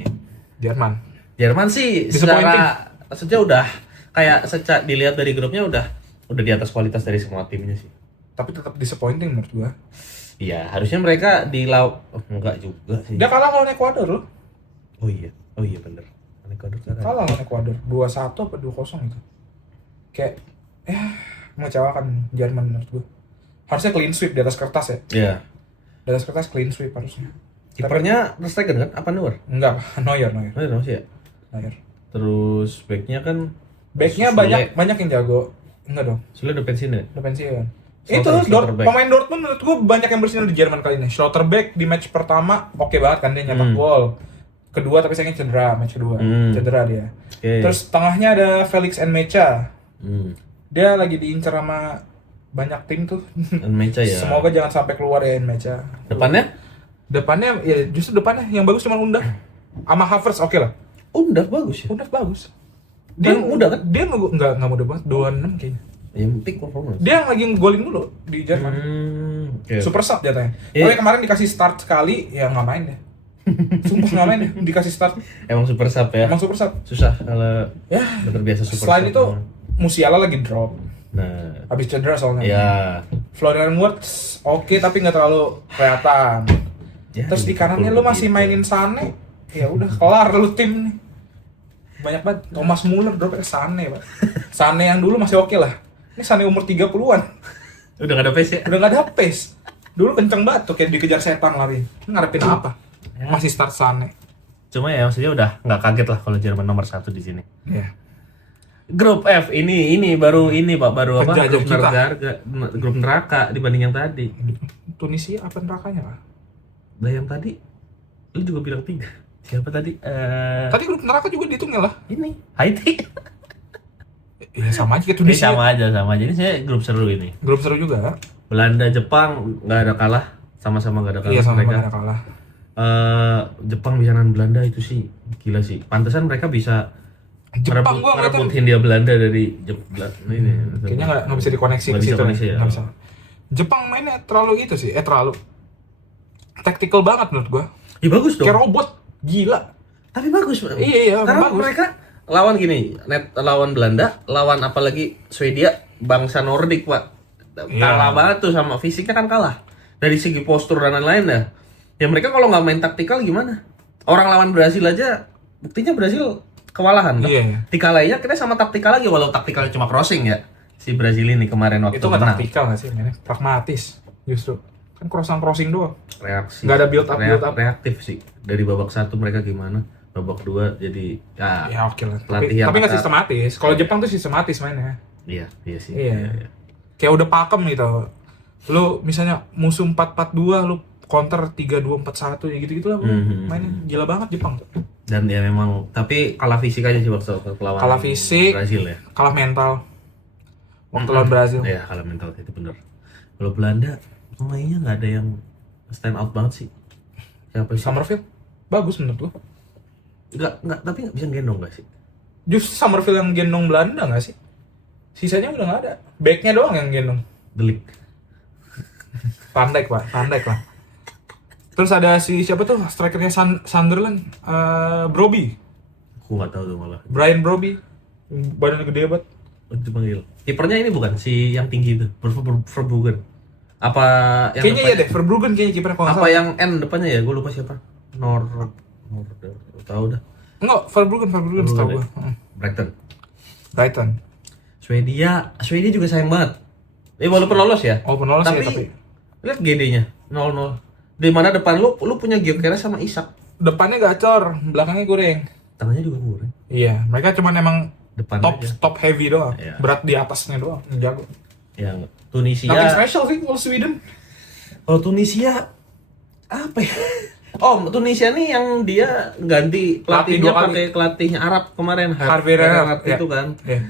Jerman sih Disappointing. secara maksudnya udah kayak dilihat dari grupnya udah di atas kualitas dari semua timnya sih. Tapi tetap disappointing menurut gua. Iya, harusnya mereka enggak juga sih. Dia kalah lawan Ecuador loh. Oh iya bener. Ecuador kalah. Kalah lawan Ecuador 2-1 apa 2-0 gitu. Kayak mengecewakan Jerman menurut gua. Harusnya clean sweep di atas kertas ya. Iya. Di atas kertas clean sweep harusnya. Kipernya Ter Stegen kan? Apa Neuer? Enggak, Neuer. Oh iya masih ya. Neuer. Terus backnya kan Backnya Sule. banyak yang jago. Enggak dong, Sule udah pensiun ya? udah pensiun. Schlotterbeck. Pemain Dortmund menurut gua banyak yang bersinar di Jerman kali ini. Schlotterbeck di match pertama oke banget kan, dia nyetak gol. Kedua tapi sayangnya cedera, match kedua. Cedera dia. Oke. Terus tengahnya ada Felix Nmecha. Hmm. Dia lagi diincar sama banyak tim tuh. Dan Mecha ya. Semoga jangan sampai keluar ya Nmecha. Depannya ya justru depannya yang bagus cuma Undav. Sama Havertz oke lah. Undav bagus ya. Undav bagus. Dia muda kan? Dia enggak muda banget, 26 kayaknya. Yang penting performance. Dia yang lagi ngegolin dulu di Jerman. Oke. Super sub jatuhnya. Iya. Tapi kemarin dikasih start sekali, ya nggak main deh. Sumpah nggak main deh, dikasih start. Emang super sub ya. Emang super sub. Susah kalau Ya. udah terbiasa super Selain sub. itu, Musiala lagi drop. Nah, Habis cedera soalnya. ya. Florian Wirtz oke tapi nggak terlalu kelihatan. Ya, Terus di kanannya betul lu masih begitu. mainin Sane, ya udah kelar lu tim nih. Banyak banget. Thomas Muller drop ke Sane, Pak. Sane yang dulu masih oke lah. Ini Sane umur 30-an. Udah gak ada pace ya? Udah nggak ada pace. Dulu kenceng banget tuh kayak dikejar setan lari. Ini ngarepin apa? Masih start Sane. Cuma ya maksudnya udah nggak kaget lah kalau Jerman nomor 1 di sini. Iya. Grup F ini baru Pak, baru apa? Penjajah Grup kita. grup neraka dibanding yang tadi. Tunisia apa nerakanya lah? Nah yang tadi lu juga bilang 3. Siapa tadi? Tadi grup neraka juga dihitungnya lah. Ini Haiti. Iya sama aja kayak Ini Tunisia. sama aja. Ini saya grup seru ini. Grup seru juga. Belanda Jepang nggak ada kalah, sama-sama nggak ada kalah Iya sama mereka. nggak ada kalah. Jepang bisa nahan Belanda itu sih gila sih. Pantesan mereka bisa Jepang gua merebut ngeliatnya Hindia Belanda dari Jepang ini. kayaknya nggak bisa dikoneksi Nggak ke bisa situ. koneksi ya. Nggak bisa. Jepang mainnya terlalu itu sih, terlalu tactical banget menurut gua. Ya bagus dong. Kayak robot, gila. Tapi bagus. Iya, Sekarang bagus. mereka lawan gini, lawan Belanda, lawan apalagi Swedia, bangsa Nordik, Pak. Iya. Kalah banget tuh sama fisiknya kan kalah. Dari segi postur dan lain-lain dah. Ya mereka kalau nggak main taktikal gimana? Orang lawan Brasil aja, buktinya Brasil kewalahan kan? Iya. Dikalahinnya kita sama taktikal lagi, walau taktikalnya cuma crossing ya. Si Brasil ini kemarin waktu Itu nggak menang. taktikal nggak sih, mainnya pragmatis justru. Kan crossing doang. Reaksi. Nggak ada build up. Reaktif sih. Dari babak 1 mereka gimana? Babak 2 jadi Ya oke lah. pelatih yang Tapi nggak ketat. sistematis. Kalau Jepang tuh sistematis mainnya. Iya sih. Iya. Kayak udah pakem gitu. Lu misalnya musuh 4-4-2, lu counter 3-2-4-1 ya gitu-gitu lah. Mainnya gila banget Jepang tuh. Dan ya memang, tapi kalah fisik aja sih waktu lawan Kalah fisik. Brasil ya. Kalah mental. Waktu lawan Brazil. Iya, kalah mental itu bener. Kalau Belanda pemainnya nggak ada yang stand out banget sih. Siapa sih? Summerfield bagus menurut gua. Nggak, tapi nggak bisa gendong nggak sih? Justru Summerfield yang gendong Belanda nggak sih? Sisanya udah nggak ada. Backnya doang yang gendong. Delik. Van Dijk lah. Terus ada si siapa tuh strikernya Sunderland, Broby, Aku nggak tahu tuh malah. Brian Broby, badannya gede banget. Oh, dipanggil. Kipernya ini bukan si yang tinggi itu, Verbruggen. Apa yang Kayaknya iya depannya- deh, Verbruggen kayaknya kipernya kalau nggak Apa salah. yang N depannya ya? Gue lupa siapa. Tahu dah. Enggak, Verbruggen setahu gua. Brighton. Brighton. Swedia juga sayang banget. Walaupun lolos ya. Oh, penolos ya Tapi tapi lihat GD-nya 0-0. Di mana depan lu punya Gyökeres sama Isak. depannya gacor, belakangnya goreng. Tengahnya juga kurang. Iya, mereka cuman emang Depan top aja. top heavy doang. Iya. Berat di atasnya doang, jago. Yang Tunisia. Nothing special sih kalau Sweden. Kalau Tunisia apa ya? Oh, Tunisia nih yang dia ganti Pelatih pelatihnya dua kali. pakai pelatihnya Arab kemarin. Harvey Renard, itu kan. Iya.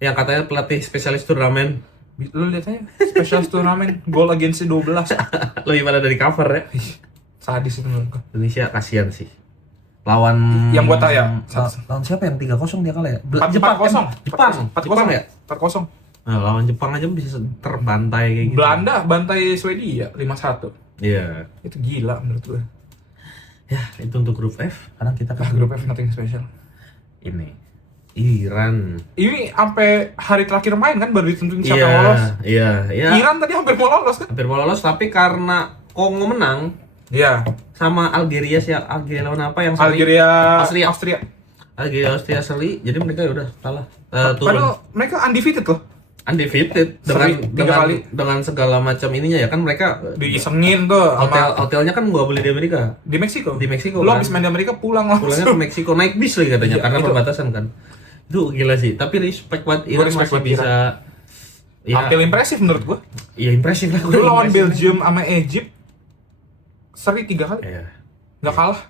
Yang katanya pelatih spesialis turnamen. Lu lihat aja, special turnamen goal against 12. Lebih pada dari cover ya. Sadis itu menurut gua. Indonesia kasihan sih. Lawan Yang gua tahu ya, lawan siapa yang 3-0 dia kalah ya? 4-0. Jepang 4-0 ya? 4-0. Nah, lawan Jepang aja bisa terbantai kayak gitu. Belanda bantai Swedia 5-1. Iya. Itu gila menurut gue. Ya, itu untuk grup F. Sekarang kita ke Grup F nothing special. ini. Iran. Ini sampai hari terakhir main kan baru ditentuin siapa yang lolos. Iya. Iran tadi hampir mau lolos kan? Hampir mau lolos tapi karena Kongo menang Iya. sama Algeria sih, Algeria lawan apa yang seri? Algeria, Austria. Austria. Seri, jadi mereka udah kalah. Turun. Padahal mereka undefeated loh. Undefeated Seri tiga kali. dengan segala macam ininya ya kan mereka Diisengin tuh hotelnya kan gua beli di Amerika. di Meksiko. Di Meksiko, Lo kan? habis main di Amerika pulang Pulangnya ke langsung. Meksiko naik bis lagi katanya Iya, karena itu. perbatasan kan. Itu gila sih, tapi respect buat Iran respect masih buat bisa. Ya, Tampil impresif menurut gua. ya impresif lah. Lu lawan Belgium sama Egypt seri 3 kali. Ya, Nggak kalah.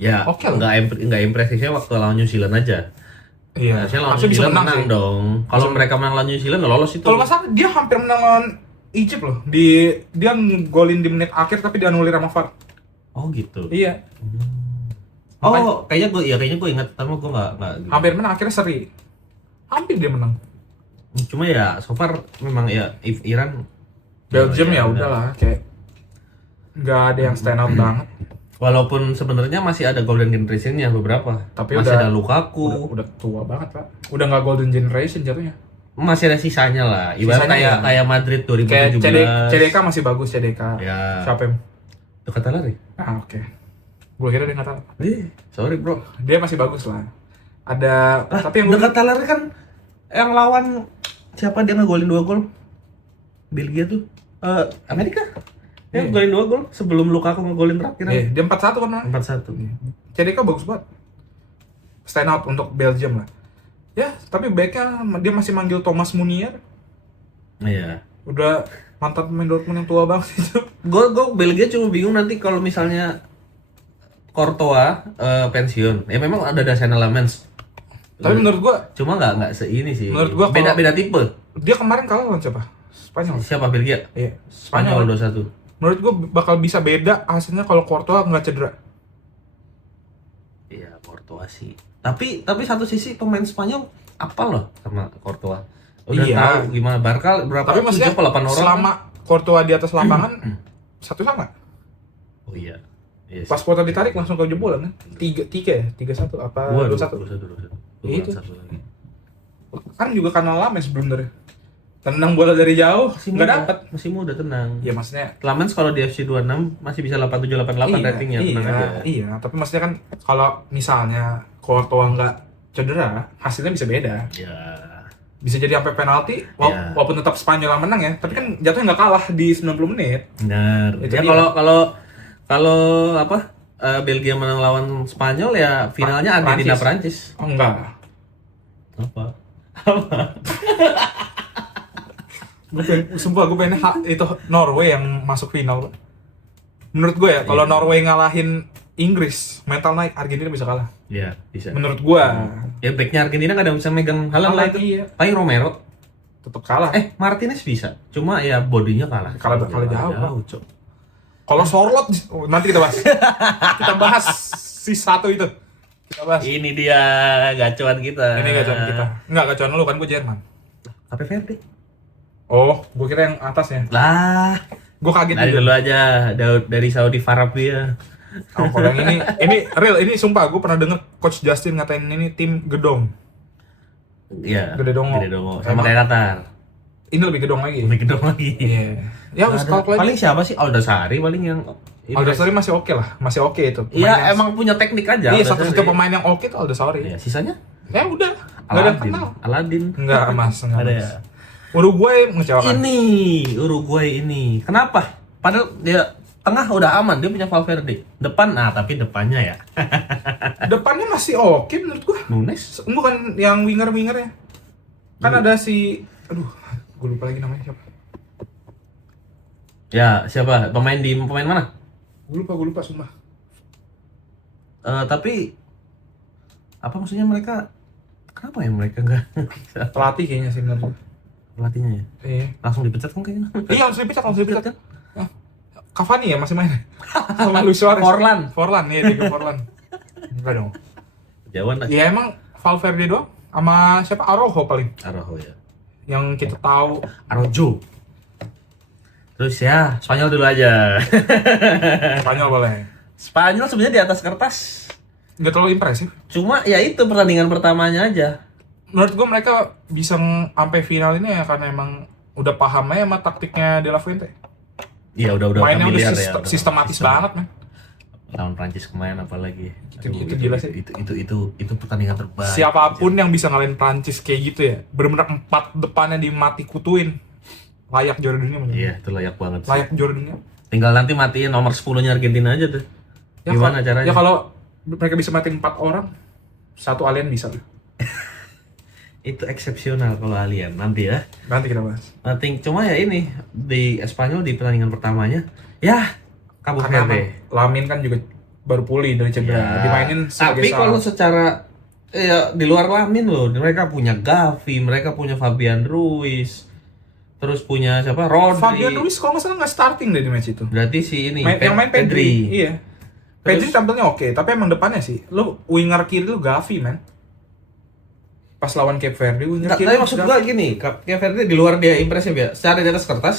ya Oke lah. nggak impresifnya waktu lawan New Zealand aja. Iya. Harusnya lawan Harusnya New bisa Zealand menang sih. dong. Kalau mereka menang lawan New Zealand, lolos itu. Kalau nggak salah dia hampir menang lawan Egypt loh. Dia golin di menit akhir tapi dianulir sama VAR. Oh gitu. Iya. Oh, kayaknya gue ingat, tapi gue nggak. Hampir menang akhirnya seri. Hampir dia menang. Cuma ya, so far memang ya Iran. Belgium ya udahlah kayak nggak ada yang stand out banget. Walaupun sebenarnya masih ada golden generation-nya beberapa. Tapi masih udah- ada Lukaku. Udah tua banget pak. Udah nggak golden generation jatuhnya. Masih ada sisanya lah. Ibarat Sisanya kayak Madrid Kayak 2017. CDK masih bagus CDK. Ya. Siapa yang? Itu kata lari. Ah oke. Gue kira dia nggak tahu. Sorry bro. Dia masih bagus lah. Ada tapi yang gue Dekat lari kan yang lawan siapa dia ngegolin 2 gol? Belgia tuh. Amerika. Dia ngegolin 2 gol sebelum Lukaku ngegolin terakhir. dia 4-1 kan. 4-1. CDK bagus banget. Stand out untuk Belgium lah. Ya, tapi backnya dia masih manggil Thomas Munier. Iya. Udah mantan pemain Dortmund yang tua banget itu. Gue Belgia cuma bingung nanti kalau misalnya Courtois pensiun. Ya memang ada Dasana Lamens. Tapi menurut gua Cuma nggak seini sih. Menurut gua kalau- beda tipe. dia kemarin kalah lawan siapa? Spanyol. Siapa Belgia? Iya, Spanyol Spanyol. 2-1. Menurut gua bakal bisa beda hasilnya kalau Courtois nggak cedera. Iya, Courtois Courtois sih. Tapi satu sisi pemain Spanyol apa loh sama Courtois. Udah Iya. tahu gimana Barca berapa Tapi maksudnya 7 apa 8 orang. selama Courtois di atas lapangan satu sama. Oh iya. Iya sih. Pas Courtois ditarik langsung kejebolan kan? 3-1 apa 2-1? 2-1. Itu. Satu lagi. Kan juga kanal lama sebenarnya. Tendang bola dari jauh nggak dapat. Masih muda tenang. Ya maksudnya Lamens kalau di FC 26 masih bisa 87 88 ratingnya, tenang aja. iya, tapi maksudnya kan kalau misalnya Courtois nggak cedera, hasilnya bisa beda. Ya. Bisa jadi sampai penalti, Iya. walaupun tetap Spanyol yang menang ya, tapi kan jatuhnya nggak kalah di 90 menit. Benar. Itu Ya dia. kalau apa? Belgia menang lawan Spanyol ya finalnya Argentina Prancis. Oh enggak. Apa? Sumpah gue pengen itu Norway yang masuk final. Menurut gue ya, kalau Iya. Norway ngalahin Inggris, mental naik, Argentina bisa kalah. Iya, bisa. Menurut gue, Ya backnya Argentina nggak ada yang bisa megang Haaland lah itu. iya, Paling Romero. tetap kalah. Martinez bisa. Cuma ya bodinya kalah. Kalah jauh, Pak. Cok. Kalau Sorlot, nanti kita bahas. Kita bahas si satu itu. Kita bahas. Ini dia gacuan kita. Ini gacuan kita. Enggak gacuan lu kan, gue Jerman. Tapi Verdi. Oh, gue kira yang atasnya. Lah, Gue kaget dari juga. dulu aja dari Saudi Arabia. Oh, kalau yang ini real, ini sumpah gue pernah denger Coach Justin ngatain ini tim gedong. Iya. Gede dongo. Sama Emang? kayak Qatar. Ini lebih gedong lagi. Lebih gedong lagi. Iya. Ya harus Ada- kalkulasi. paling siapa sih? Aldasari paling yang Aldasari masih oke lah, masih oke itu. Iya, Pemainnya- emang punya teknik aja. Iya, Aldasari. satu-satunya pemain yang oke itu Aldasari. Iya, sisanya Ya udah, nggak ada yang kenal. Aladin. Enggak, Mas. Enggak, Ada Mas. ya. Uruguay mengecewakan. Ini Uruguay ini. Kenapa? Padahal dia tengah udah aman, dia punya Valverde. Depan, tapi depannya ya. Depannya masih oke menurut gua. Nunes. Bukan yang winger-wingernya. Kan ada si gue lupa lagi namanya siapa. Ya, siapa? Pemain mana? Gue lupa sumpah. Tapi apa maksudnya mereka? Kenapa ya mereka nggak Pelatih kayaknya sih menurut gua. pelatihnya ya? Iya. Langsung dipecat kan kayaknya? Iya, langsung dipecat kan. Cavani ya masih main. Sama Luis Suarez. Forlan, iya Diego Forlan. Enggak dong. Jauhan lah. Ya emang Valverde doang sama siapa Araujo paling Araujo ya. yang kita tahu. Araujo. Terus ya, Spanyol dulu aja. Spanyol boleh. Spanyol sebenarnya di atas kertas. Nggak terlalu impresif. Cuma ya itu pertandingan pertamanya aja. Menurut gua mereka bisa sampai final ini ya karena emang udah paham aja sama taktiknya De La Fuente. Iya udah Mainnya udah familiar ya, udah sistematis sistem. banget man. Lawan Prancis kemarin apalagi. Itu gila sih. Itu pertandingan terbaik. Siapapun yang bisa ngalahin Prancis kayak gitu ya, bener-bener 4 depannya dimati kutuin. Layak juara dunia menurut gua. Iya, itu layak banget sih. Layak juara dunia. Tinggal nanti matiin nomor 10-nya Argentina aja tuh. Ya, Gimana kalau- caranya? Ya kalau mereka bisa matiin 4 orang, satu alien bisa. Itu eksepsional kalau alien nanti ya. Nanti kita bahas. Nanti cuma ya ini di Espanyol di pertandingan pertamanya ya Cabo Karena Verde. Lamin kan juga baru pulih dari cedera. Ya. Dimainin Tapi sebagai kalau secara ya di luar Lamin loh, mereka punya Gavi, mereka punya Fabian Ruiz, terus punya siapa? Rodri. Fabian Ruiz kalau nggak salah nggak starting deh di match itu. Berarti si ini Yang main Pedri. Iya. Terus- Pedri tampilnya oke, tapi emang depannya sih. Lu winger kiri lu Gavi, man. Pas lawan Cape Verde winger Nggak, kiri. tapi lu maksud Gavi. gua gini, kayak Verde di luar dia impresif ya. Secara di atas kertas,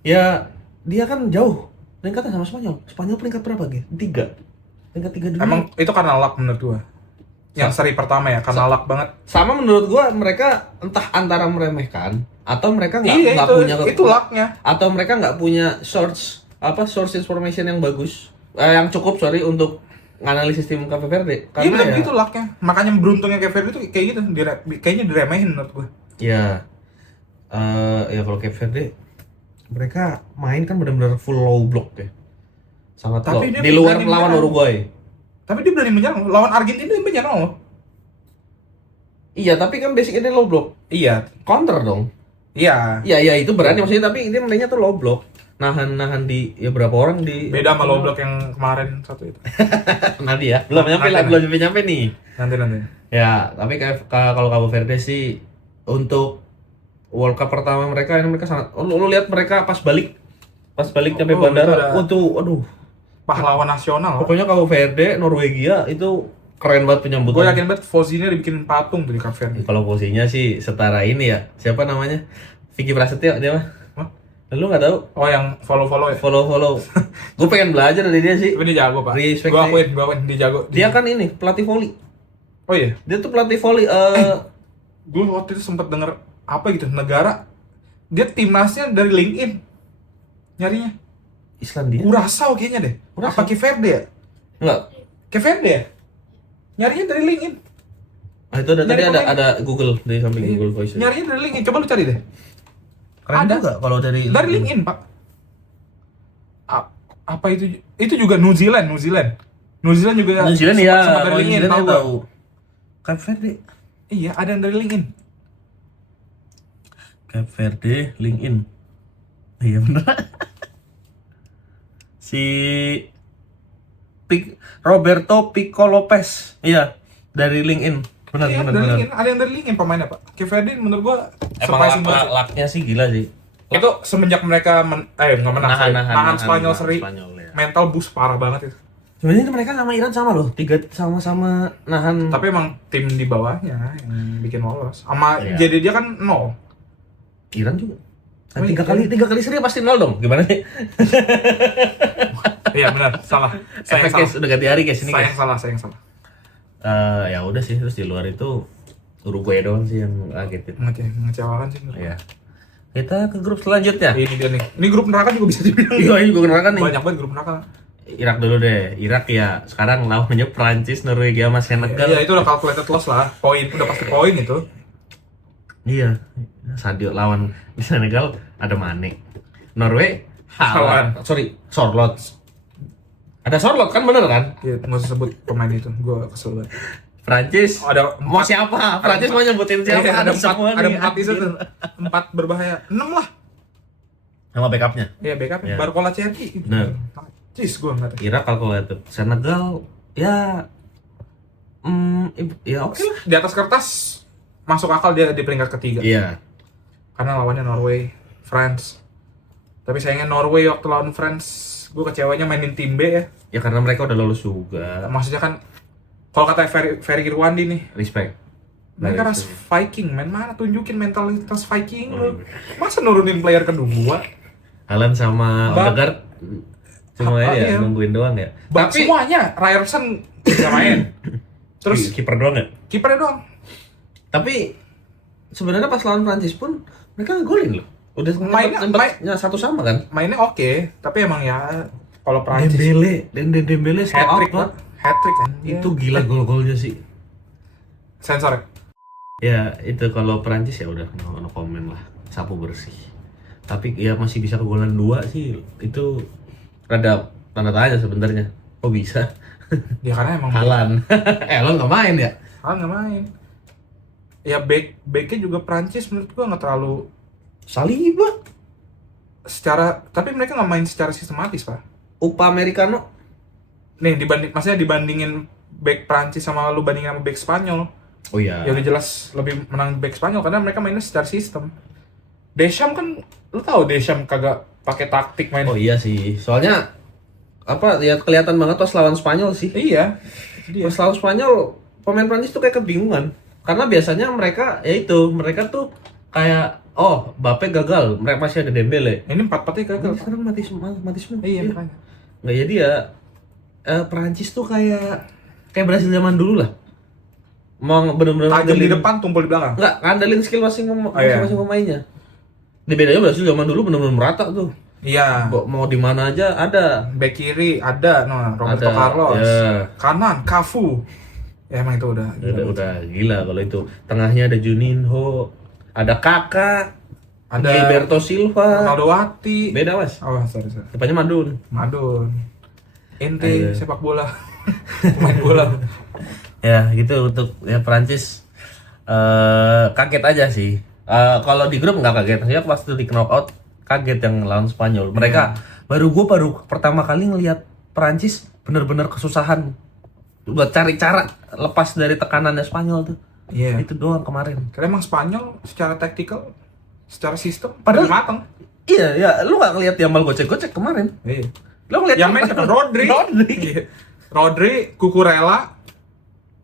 ya dia kan jauh peringkatnya sama Spanyol. Spanyol peringkat berapa gitu? 3. Peringkat 3 dunia. Emang itu karena luck menurut gua. Yang seri pertama ya, karena luck banget. sama menurut gua mereka entah antara meremehkan atau mereka nggak Iya, punya itu lucknya. atau mereka nggak punya source information yang bagus, yang cukup untuk nganalisis tim Cape Verde Iya karena bener ya, itu lucknya. Makanya beruntungnya Cape Verde itu kayak gitu. Kayaknya diremehin menurut gua. ya ya kalau Cape Verde mereka main kan benar-benar full low block ya, sangat low Tapi dia di luar berani lawan menyerang. Uruguay. Tapi dia berani menyerang. Lawan Argentina dia menyerang loh. Iya tapi kan basicnya dia low block, Iya. counter dong. Iya. Iya itu berani maksudnya, tapi dia mainnya tuh low block, nahan di ya berapa orang di Beda sama low block yang kemarin satu itu. nanti ya belum nyampe lah, Nanti. belum nyampe nih Nanti. ya. Tapi kalau Cabo Verde sih untuk World Cup pertama mereka ini mereka sangat lu lihat mereka pas balik nyampe Oh, bandara itu ada- aduh Pahlawan nasional. pokoknya Cabo Verde Norwegia itu keren banget Gue penyambutan. yakin banget Fozzinya dibikin patung tuh di Cape Verde. Kalau posisinya sih setara ini ya. Siapa namanya? Vicky Prasetyo dia mah. Hah? Lu nggak tahu? Oh yang follow-follow ya? Follow. Gue pengen belajar dari dia sih. Tapi dia jago pak. Respect Gue sih. akuin dia jago. Dia kan ini pelatih voli. Oh iya. Dia tuh pelatih voli. Gue waktu itu sempet denger apa gitu negara. Dia timnasnya dari LinkedIn. Nyarinya. Islandia. Curaçao kayaknya deh. Curaçao. Apa Cape Verde ya? Enggak. Cape Verde ya? Nyarinya dari LinkedIn. Ah, itu ada tadi Nyari pemain. ada Google di samping Iya. Google Voice. Nyarinya dari LinkedIn. Coba lu cari deh. Keren Ada. juga kalau dari LinkedIn pak. Apa itu? Itu juga New Zealand. New Zealand juga. New Zealand ya. sempat dari New LinkedIn. Zealand Tahu ya nggak? tahu. Cape Verde. Iya ada yang dari LinkedIn. Cape Verde, LinkedIn. Iya bener. Si Roberto Pico Lopez. Iya, dari LinkedIn. Benar, Iya, benar, dari benar. LinkedIn. Ada yang dari LinkedIn pemainnya pak. Cape Verde menurut gua Emang surprising banget. lucknya sih gila sih. Itu semenjak mereka nggak menang, sorry. nahan Spanyol seri, Spanyol, ya. mental boost parah banget itu. Sebenarnya itu mereka sama Iran sama loh, tiga sama-sama nahan. Tapi emang tim di bawahnya yang bikin lolos. Sama Iya. jadi dia kan 0. Iran juga. Oh, tiga iya. kali seri pasti nol dong. Gimana sih? Iya benar, salah. Saya Efek yang guys, salah. udah ganti hari guys ini Saya guys. yang salah, saya yang salah. Ya udah sih, terus di luar itu Uruguay doang sih yang kagetin. Mengecewakan sih. Iya. Kita ke grup selanjutnya. Ini dia nih. Ini grup neraka juga bisa dibilang. Iya, ini gue kenalkan nih. Banyak banget grup neraka. Irak dulu deh. Irak ya sekarang lawannya Prancis, Norwegia, sama Senegal. Iya, itu udah calculated loss lah. Poin, udah pasti poin itu. Iya. Sadio lawan di Senegal ada Mane. Norway Haaland. Sorry, Sorloth. Ada Sorloth kan bener kan? Iya, nggak usah sebut pemain itu. Gue kesel banget. Prancis Ada mau siapa? Prancis mau nyebutin siapa? Iya, ada empat, semua ada nih, empat itu anjir. tuh. 4 berbahaya. 6 lah. Sama backupnya. Iya, backup Iya. Barcola CRI. Bener. Cis gue nggak tahu. Irak kalkulator. Senegal ya ya oke lah. Di atas kertas masuk akal dia di peringkat ketiga. Iya. Karena lawannya Norway, France. Tapi sayangnya Norway waktu lawan France, gue kecewanya mainin tim B ya. Ya karena mereka udah lolos juga. Maksudnya kan, kalau kata Ferry Irwandi nih, Respect. mereka ras Viking, man. Mana tunjukin mentalitas Viking lu. Masa nurunin player kedua? Haaland sama Bak- Odegaard cuma ya iya. nungguin doang ya. Tapi semuanya, Ryerson nggak main. Terus kiper doang ya. kipernya doang. Tapi sebenarnya pas lawan Prancis pun mereka ngegolin loh. Udah sempatnya satu sama kan. Mainnya oke, tapi emang ya kalau Prancis Dembele step up hat-trick, Pak. hat-trick kan. Itu gila gol-golnya sih. Sensor ya? Ya itu kalau Prancis ya udah no comment lah, sapu bersih. Tapi ya masih bisa kegolan 2 sih, itu rada tanda tanya sebenarnya. Kok bisa? Ya karena emang Haaland. Lo nggak main ya? nggak main. Ya backnya juga Prancis menurut gua nggak terlalu Saliba, tapi mereka nggak main secara sistematis pak. Upamecano. Nih maksudnya dibandingin back Prancis sama lu bandingin sama back Spanyol, Oh iya. ya udah jelas lebih menang back Spanyol karena mereka mainnya secara sistem. Deschamps kan, lu tahu Deschamps kagak pakai taktik main. Oh iya sih. Soalnya apa ya kelihatan banget pas lawan Spanyol sih. Iya. Dia. Pas lawan Spanyol pemain Prancis tuh kayak kebingungan. Karena biasanya mereka mereka tuh kayak Mbappe gagal, mereka masih ada Dembele. Ini 4-4-nya gagal. Ini sekarang mati semua. Iya makanya. Nggak jadi ya. Prancis tuh kayak Brasil zaman dulu lah. Mau bener-bener Tajam di ngandelin- depan, tumpul di belakang. Nggak, ngandelin skill iya. masing-masing pemainnya. Di bedanya Brasil zaman dulu bener-bener merata tuh. Iya. Mau di mana aja ada. Back kiri ada, Roberto Ada, Carlos. ya. Kanan Cafu. Ya emang itu udah. Udah gila kalau itu. Tengahnya ada Juninho, ada Kakak, Ada Gilberto Silva. Ronaldo Wati. Beda mas. Oh sorry. Depannya Madun. Madun. Ente Ayo. sepak bola. Pemain bola. Ya gitu untuk ya Prancis. Kaget aja sih. Kalau di grup nggak kaget. Maksudnya pas itu di knockout kaget yang lawan Spanyol. Mereka baru pertama kali ngelihat Prancis bener-bener kesusahan buat cari cara lepas dari tekanannya Spanyol tuh. Iya. Itu doang kemarin. Karena emang Spanyol secara taktikal, secara sistem Padahal- padahal mateng. Iya, ya lu nggak ngelihat Yamal gocek-gocek kemarin. Iya. Lu ngelihat Yang main siapa? Rodri. Rodri. Iya. Rodri, Cucurella,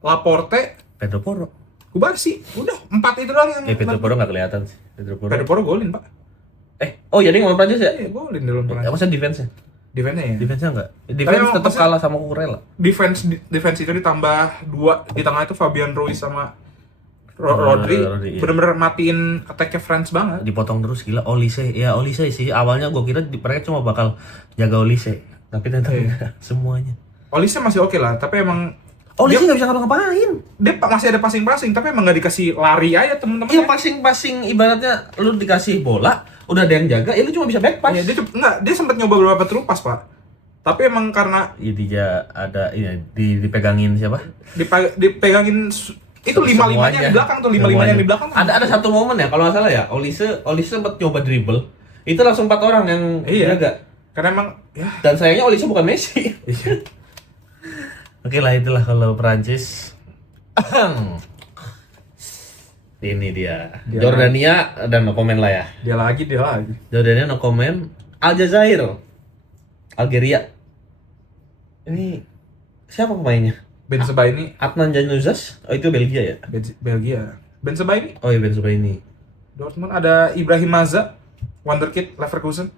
Laporte, Pedro Porro. Kubarsi. Udah 4 itu doang yang. Pedro Porro nggak kelihatan sih. Pedro Porro. Pedro Porro golin, Pak. Oh jadi ngomong Prancis ya? Iya, golin di lawan Prancis. Maksudnya defense-nya? Defense-nya ya. Defense-nya enggak? Defense emang tetap maksudnya- kalah sama Cucurella. Defense itu ditambah 2 di tengah itu Fabian Ruiz sama Rodri Rodri, iya. bener-bener matiin attack-nya France banget. Dipotong terus gila. Olise sih awalnya gue kira mereka cuma bakal jaga Olise, tapi ternyata enggak semuanya. Olise masih oke lah, tapi emang Olise nggak bisa ngapa-ngapain. dia masih ada passing-passing, tapi emang nggak dikasih lari aja temen-temen. Iya passing ibaratnya lu dikasih bola, udah ada yang jaga, ya lu cuma bisa back pass. Iya, dia sempat nyoba beberapa through pass, Pak. Tapi emang karena Iya dia ada dipegangin siapa? dipegangin itu 5-5-nya di belakang tuh, 5-5-nya di belakang. Ada satu momen ya kalau nggak salah ya, Olise sempat coba dribble. Itu langsung 4 orang yang jaga. Karena emang ya Dan sayangnya Olise bukan Messi. iya. Oke lah itulah kalau Perancis. Ini dia. Jordania dan no comment lah ya. Dia lagi. Jordania no comment. Aljazair. Algeria. Ini siapa pemainnya? Benzema ini Adnan Januzaj. Oh itu Belgia ya? Belgia. Benzema ini Oh iya Benzema ini. Dortmund ada Ibrahim Maza, wonderkid Leverkusen.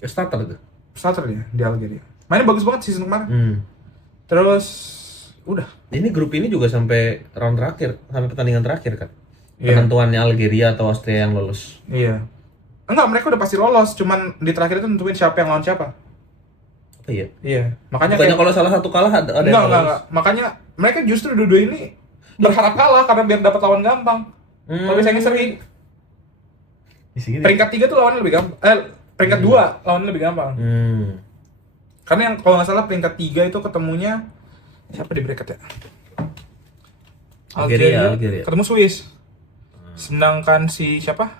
Starter tuh. Starter dia di Algeria. Mainnya bagus banget season kemarin. Terus udah. Ini grup ini juga sampai round terakhir, sampai pertandingan terakhir kan? Iya. Penentuannya Algeria atau Austria yang lolos. Iya. Enggak, mereka udah pasti lolos, cuman di terakhir itu nentuin siapa yang lawan siapa. Oh iya. Iya. Makanya Bukannya kalau salah satu kalah ada yang lolos. enggak. Makanya mereka justru dua-dua ini berharap kalah karena biar dapat lawan gampang. Kalau biasanya sering peringkat 3 tuh lawannya lebih gampang. Peringkat 2 lawannya lebih gampang. Karena yang kalau nggak salah peringkat 3 itu ketemunya siapa di bracket ya? Algeria. Ketemu Swiss. Sedangkan si siapa?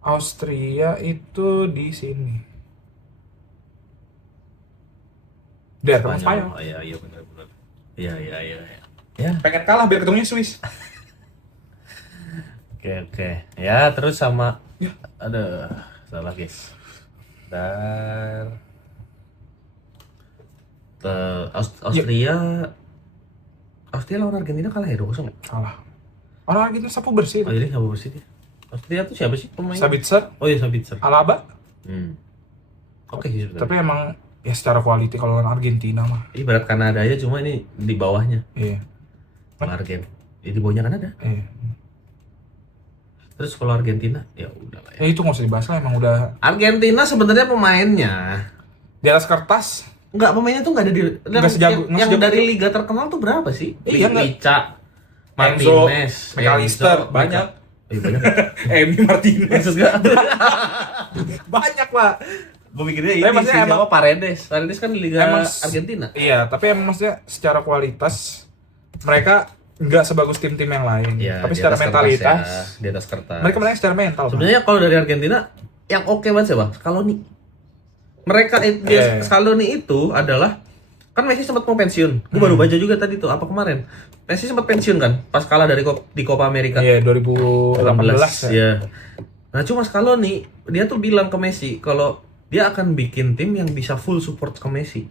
Austria itu di sini. Dia ketemu Spanyol. Oh iya benar. Iya. Ya. Pengen kalah biar ketemunya Swiss. Oke. Ya, terus sama Ya. ada salah guys. Dan Austria lawan Argentina kalah ya 2-0. Kalah. Orang Argentina sapu bersih. Oh jadi siapa bersih dia? Austria tuh siapa sih pemain? Sabitzer, Oh iya Sabitzer. Alaba. Oke sih sebenarnya. Tapi emang ya secara quality kalau lawan Argentina mah. Ini berat Kanada aja cuma ini di bawahnya. Iya. Argen. Di bawahnya Kanada. Iya. Terus kalau Argentina ya udahlah ya. Ya itu nggak usah dibahas lah, emang udah Argentina sebenarnya pemainnya di atas kertas. enggak, pemainnya tuh enggak ada di Nggak sejago- nggak yang sejago dari itu. liga terkenal tuh berapa sih? Iya, nggak. Lica, Enzo, Martinez, McAllister, Enzo, banyak. Iya banyak. Emi Martinez. Maksud gua, Banyak lah. gua mikirnya Tapi ini maksudnya sih emang- sama Paredes. Paredes kan di liga Emang Argentina. Iya, tapi emang maksudnya secara kualitas mereka nggak sebagus tim-tim yang lain. Iya, Tapi di secara atas kertas mentalitas ya, di atas kertas. mereka menang secara mental. Bang. Sebenarnya kalau dari Argentina yang oke banget sih bang, Scaloni. Mereka Iya. Scaloni itu adalah kan Messi sempat mau pensiun. Gue baru baca juga tadi tuh apa kemarin. Messi sempat pensiun kan pas kalah di Copa America. Iya, 2018 ya. Iya. Nah cuma Scaloni dia tuh bilang ke Messi kalau dia akan bikin tim yang bisa full support ke Messi.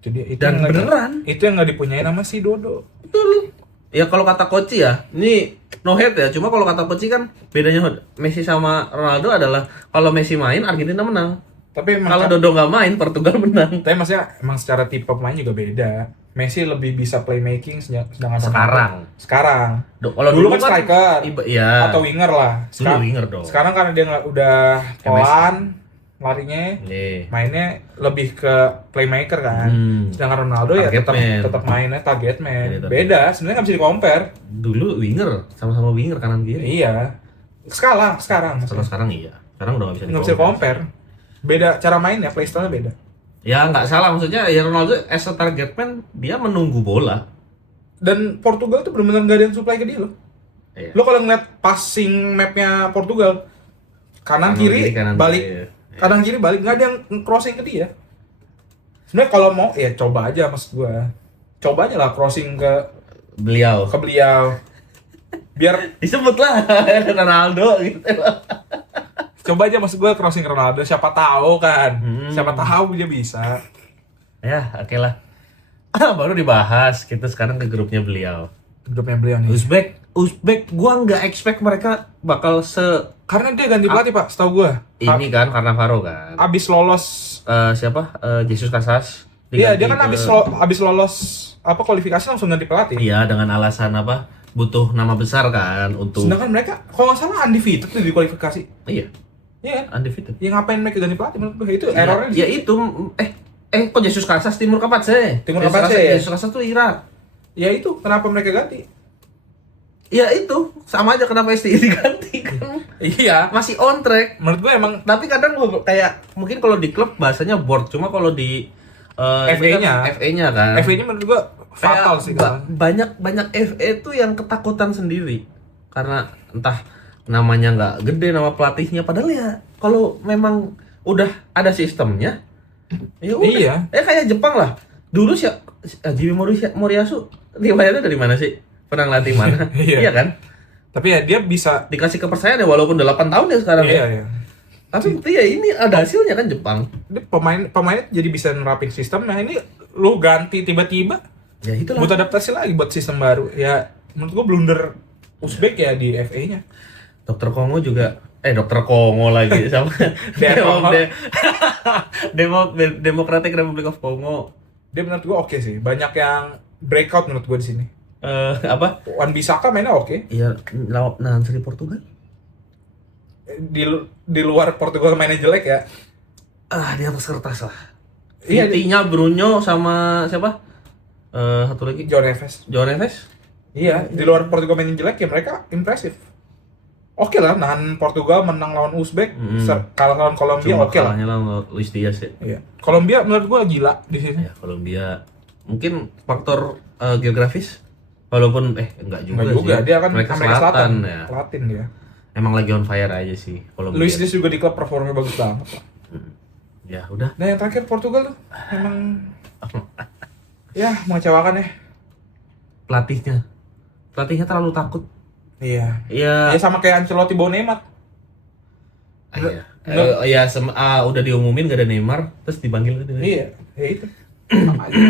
Jadi itu Dan yang beneran. itu yang nggak dipunyain sama si Dodo. Betul. Ya kalau kata Koci ya, ini no hate ya. Cuma kalau kata Koci kan bedanya Messi sama Ronaldo adalah kalau Messi main Argentina menang. Tapi emang Kalau Dodo nggak main Portugal menang. tapi maksudnya emang secara tipe pemain juga beda. Messi lebih bisa playmaking sedangkan Sekarang. Ronaldo sekarang. Kalau Dulu kan striker Iya. atau winger lah. Dulu winger dong. Sekarang karena dia udah pelan larinya, Nih. mainnya lebih ke playmaker kan. Sedangkan Ronaldo ya Target man. tetap mainnya target man. Iya, target. Beda, sebenarnya nggak bisa di-compare. Dulu winger, sama-sama winger kanan kiri. Iya. Sekarang Kalau maksudnya. sekarang iya. Sekarang udah nggak bisa Nggak bisa di-compare. di-compare. Beda cara mainnya, playstyle-nya beda. Ya nggak salah maksudnya ya Ronaldo as a target man dia menunggu bola. Dan Portugal tuh benar-benar nggak ada yang supply ke dia loh. Iya. Lo kalau ngeliat passing mapnya Portugal, kanan kiri kanan balik, kiri, iya. kanan kiri balik, nggak ada yang crossing ke dia. Sebenarnya kalau mau ya coba aja maksud gua, coba aja lah crossing ke Beliau beliau, biar disebut lah Ronaldo gitu. coba aja maksud gua crossing ke Ronaldo, siapa tahu kan, Hmm. siapa tahu dia bisa. Ya oke lah. Baru dibahas. Kita sekarang ke grupnya beliau. Grupnya beliau nih. Uzbek, gua nggak expect mereka bakal Karena dia ganti pelatih Pak, setahu gua. ini kan karena Faro kan. Abis lolos. Siapa? Jesus Casas. Iya, Diganti dia kan ke- abis lolos apa kualifikasi langsung ganti pelatih. Iya, dengan alasan apa? Butuh nama besar kan untuk. Sedangkan mereka kalau nggak salah undefeated tuh di kualifikasi. Iya, Iya kan? undefeated. Ya ngapain mereka ganti pelatih menurut gue? Itu Ya, errornya di ya situ. itu kok Jesus Casas Timur Kapat sih? Timur Jesus Kapat Casas- sih, ya? Jesus Casas tuh Irak. Ya itu kenapa mereka ganti? Ya itu sama aja kenapa STI diganti kan Iya. masih on track. Menurut gue emang Tapi kadang gua kayak mungkin kalau di klub bahasanya board, cuma kalau di FA-nya. FA-nya kan FA ini menurut gue fatal kayak sih kan. banyak FA tuh yang ketakutan sendiri karena entah namanya nggak gede nama pelatihnya, padahal ya kalau memang udah ada sistemnya ya udah. Iya. Kayak Jepang lah dulu sih. Jimmy Moriyasu riwayatnya dari mana sih, pernah ngelatih mana? Iya. Iya kan, Tapi ya dia bisa. dikasih kepercayaan ya walaupun 8 tahun ya sekarang Iya, ya. iya. Tapi ya ini ada hasilnya kan Jepang. Dia pemainnya jadi bisa nerapin sistem. Nah ini lu ganti tiba-tiba Ya itulah. butuh adaptasi lagi buat sistem baru. Ya menurut gue blunder Uzbek ya di FA-nya. Dokter Kongo juga Dokter Kongo lagi sama Kongo. Democratic Republic of Congo. Dia menurut gue oke sih. Banyak yang breakout menurut gue di sini. Apa? Wan Bissaka mainnya oke. Iya, lawan seri Portugal. Di luar Portugal mainnya jelek ya. Di atas kertas lah. Iya, Intinya Bruno sama siapa? Satu lagi John Neves. João Neves. Iya, di luar Portugal mainnya jelek ya mereka impresif. Oke lah, nahan Portugal, menang lawan Uzbek, kalah lawan Kolombia, Cuma oke lah. kalahnya lawan Luis Diaz ya. Iya. Kolombia menurut gua gila di sini. Ya, Kolombia mungkin faktor geografis walaupun enggak juga, Enggak juga, sih. dia kan mereka Amerika Selatan, ya. Latin dia. Emang lagi on fire aja sih Kolombia. Luis Diaz juga di klub performanya bagus banget. Pak. Ya udah. Nah yang terakhir Portugal tuh emang ya mengecewakan ya. Pelatihnya terlalu takut. Iya. Iya. Ya sama kayak Ancelotti bawa Neymar. Iya. Udah diumumin gak ada Neymar, terus dipanggil kan. Iya, ya itu. Sama aja.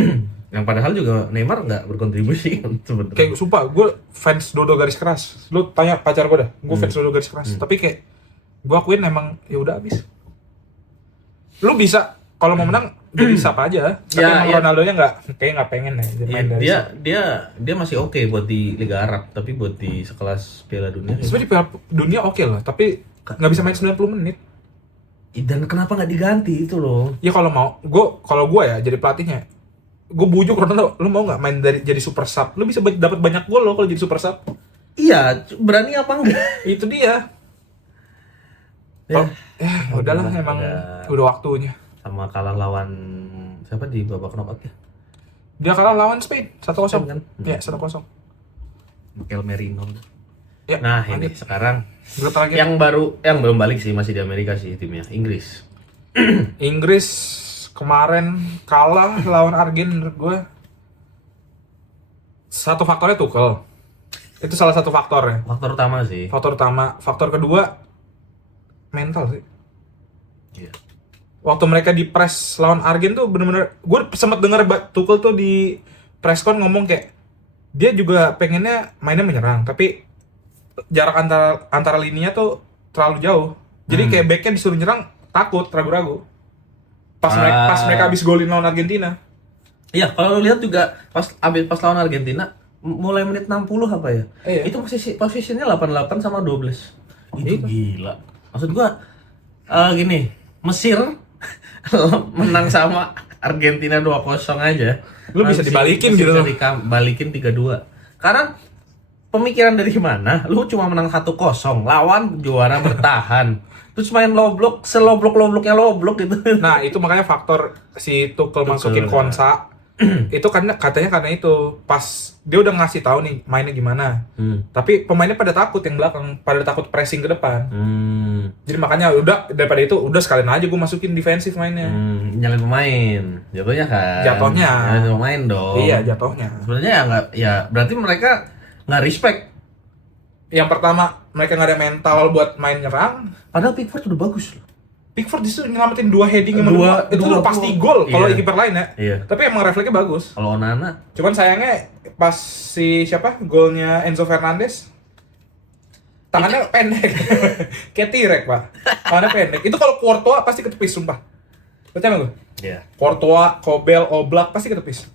Yang padahal juga Neymar nggak berkontribusi sebenarnya. Kayak sumpah, gue fans Dodo garis keras. Lu tanya pacar gue dah, gue fans Dodo garis keras. Tapi kayak gue akuin emang ya udah habis. Lu bisa kalau mau menang jadi siapa aja. Tapi Ya, emang ya. Ronaldo-nya kayak nggak pengen ya Iya, main dari dia masih oke buat di Liga Arab, tapi buat di sekelas Piala Dunia. sebenarnya di Piala Dunia oke lah, tapi nggak bisa main 90 menit. Dan kenapa nggak diganti itu loh? Ya kalau gue ya jadi pelatihnya, gue bujuk Ronaldo, lu mau nggak main jadi super sub? Lu bisa dapat banyak gol loh kalau jadi super sub. Iya, berani apa enggak? Itu dia. Ya. Udahlah emang udah waktunya. Sama kalah lawan siapa di babak knockout ya? Dia kalah lawan Spain 1-0 Spain kan? Ya 1-0. Mikel Merino. Ya, Nah, lanjut. ini sekarang Grup terakhir. yang belum balik sih, masih di Amerika sih timnya, Inggris. Inggris kemarin kalah lawan Argen menurut gue. Satu faktornya Tuchel. Itu salah satu faktornya. Faktor utama sih. Faktor utama. Faktor kedua mental sih. Iya. Waktu mereka di press lawan Argen tuh bener-bener, gue sempat dengar Tuchel tuh di presscon ngomong kayak dia juga pengennya mainnya menyerang, tapi jarak antara lininya tuh terlalu jauh. Jadi kayak backnya disuruh nyerang takut, ragu-ragu. Pas mereka habis golin lawan Argentina. Iya, kalau lu lihat juga pas lawan Argentina mulai menit 60 apa ya? Iya. Itu posisinya 88 sama 12. Itu gila. Maksud gua gini, Mesir menang sama Argentina 2-0 aja. Lu bisa dibalikin masih gitu. Bisa dibalikin 3-2. Karena pemikiran dari mana? Lu cuma menang 1-0 lawan juara bertahan. Terus main low block, seloblok-lobloknya low block gitu. Nah, itu makanya faktor si Tuchel masukin Konsa. Itu katanya karena itu pas dia udah ngasih tahu nih mainnya gimana. Tapi pemainnya pada takut yang belakang, pada takut pressing ke depan. Jadi makanya udah daripada itu udah sekalian aja gue masukin defensif mainnya. Nyalain pemain, jatuhnya kan? Jatuhnya. Nyalain pemain dong. Iya, jatuhnya. Sebenarnya ya nggak, ya berarti mereka nggak respect. Yang pertama mereka nggak ada mental buat main nyerang. Padahal Pickford udah bagus loh. Pickford justru nyelamatin 2 heading yang Dua- itu dua udah pasti gol. gol kalau Iya. kiper lain ya. Iya. Tapi emang refleksnya bagus. Kalau Onana Cuman sayangnya pas si siapa golnya Enzo Fernandez tangannya pendek. Kayak T-Rex, Pak. Tangannya pendek. Itu kalau Courtois pasti ketepis sumpah. Percaya gue? ya. Courtois, Kobel, Oblak pasti ketepis.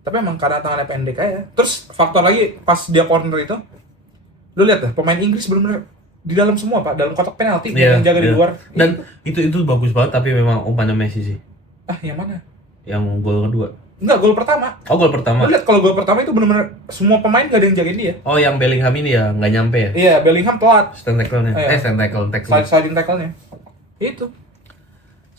Tapi emang karena tangannya pendek aja. Terus faktor lagi pas dia corner itu, lu lihat dah pemain Inggris benar-benar di dalam semua Pak, dalam kotak penalti Iya, yang jaga di iya. luar. Dan itu bagus banget tapi memang umpannya Messi sih. Yang mana? Yang gol kedua. Enggak, gol pertama. Oh, gol pertama. Lu lihat kalau gol pertama itu benar-benar semua pemain gak ada yang jagain dia. Oh, yang Bellingham ini ya nggak nyampe ya? Iya, Bellingham telat. Stand tackle-nya. Iya. Stand tackle. Sliding tackle-nya. Itu.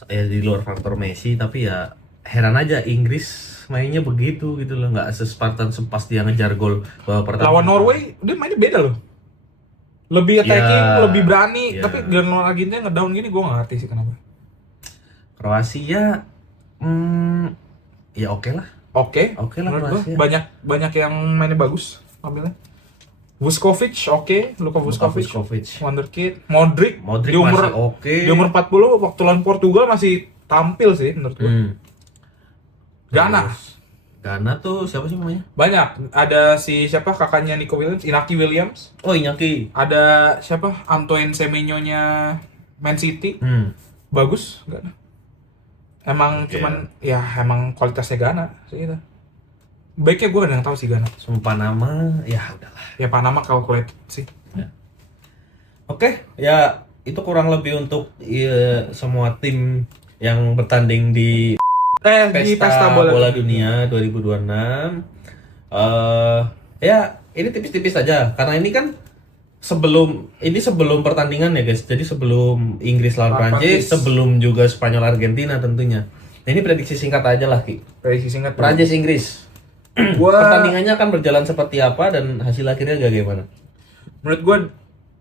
Ya di luar faktor Messi tapi ya heran aja Inggris mainnya begitu gitu loh, nggak sespartan sepas dia ngejar gol babak pertama. Lawan Norway dia mainnya beda loh. Lebih attacking, Ya, lebih berani, ya. tapi dengan lawan Argentina ngedown gini gue gak ngerti sih kenapa. Kroasia ya oke lah. Oke Oke lah, menurut Kroasia. gue banyak yang mainnya bagus ambilnya. Vuskovic oke, Luka Vuskovic, wonderkid. Modric Modric di umur masih oke. di umur 40 waktu lawan Portugal masih tampil sih menurut gue. Ghana Terus, Ghana tuh siapa sih namanya? banyak, ada si siapa kakaknya Nico Williams, Inaki Williams, Oh, Iñaki. ada siapa Antoine Semenyo-nya Man City, bagus Ghana. Emang Oke. cuman ya emang kualitasnya Ghana sih itu. Baiknya gue gak tahu sih Ghana. Sumpah nama ya udahlah. Ya Panama calculate sih. Oke, ya itu kurang lebih untuk semua tim yang bertanding di Di Pesta Bola Dunia 2026. Ya ini tipis-tipis aja karena ini kan sebelum pertandingan ya guys. Jadi sebelum Inggris lawan Lawan Prancis, Prancis. sebelum juga Spanyol Argentina tentunya. Nah, ini prediksi singkat aja lah Ki. Prediksi singkat. Prancis Inggris. Gua Pertandingannya akan berjalan seperti apa dan hasil akhirnya bagaimana? menurut gue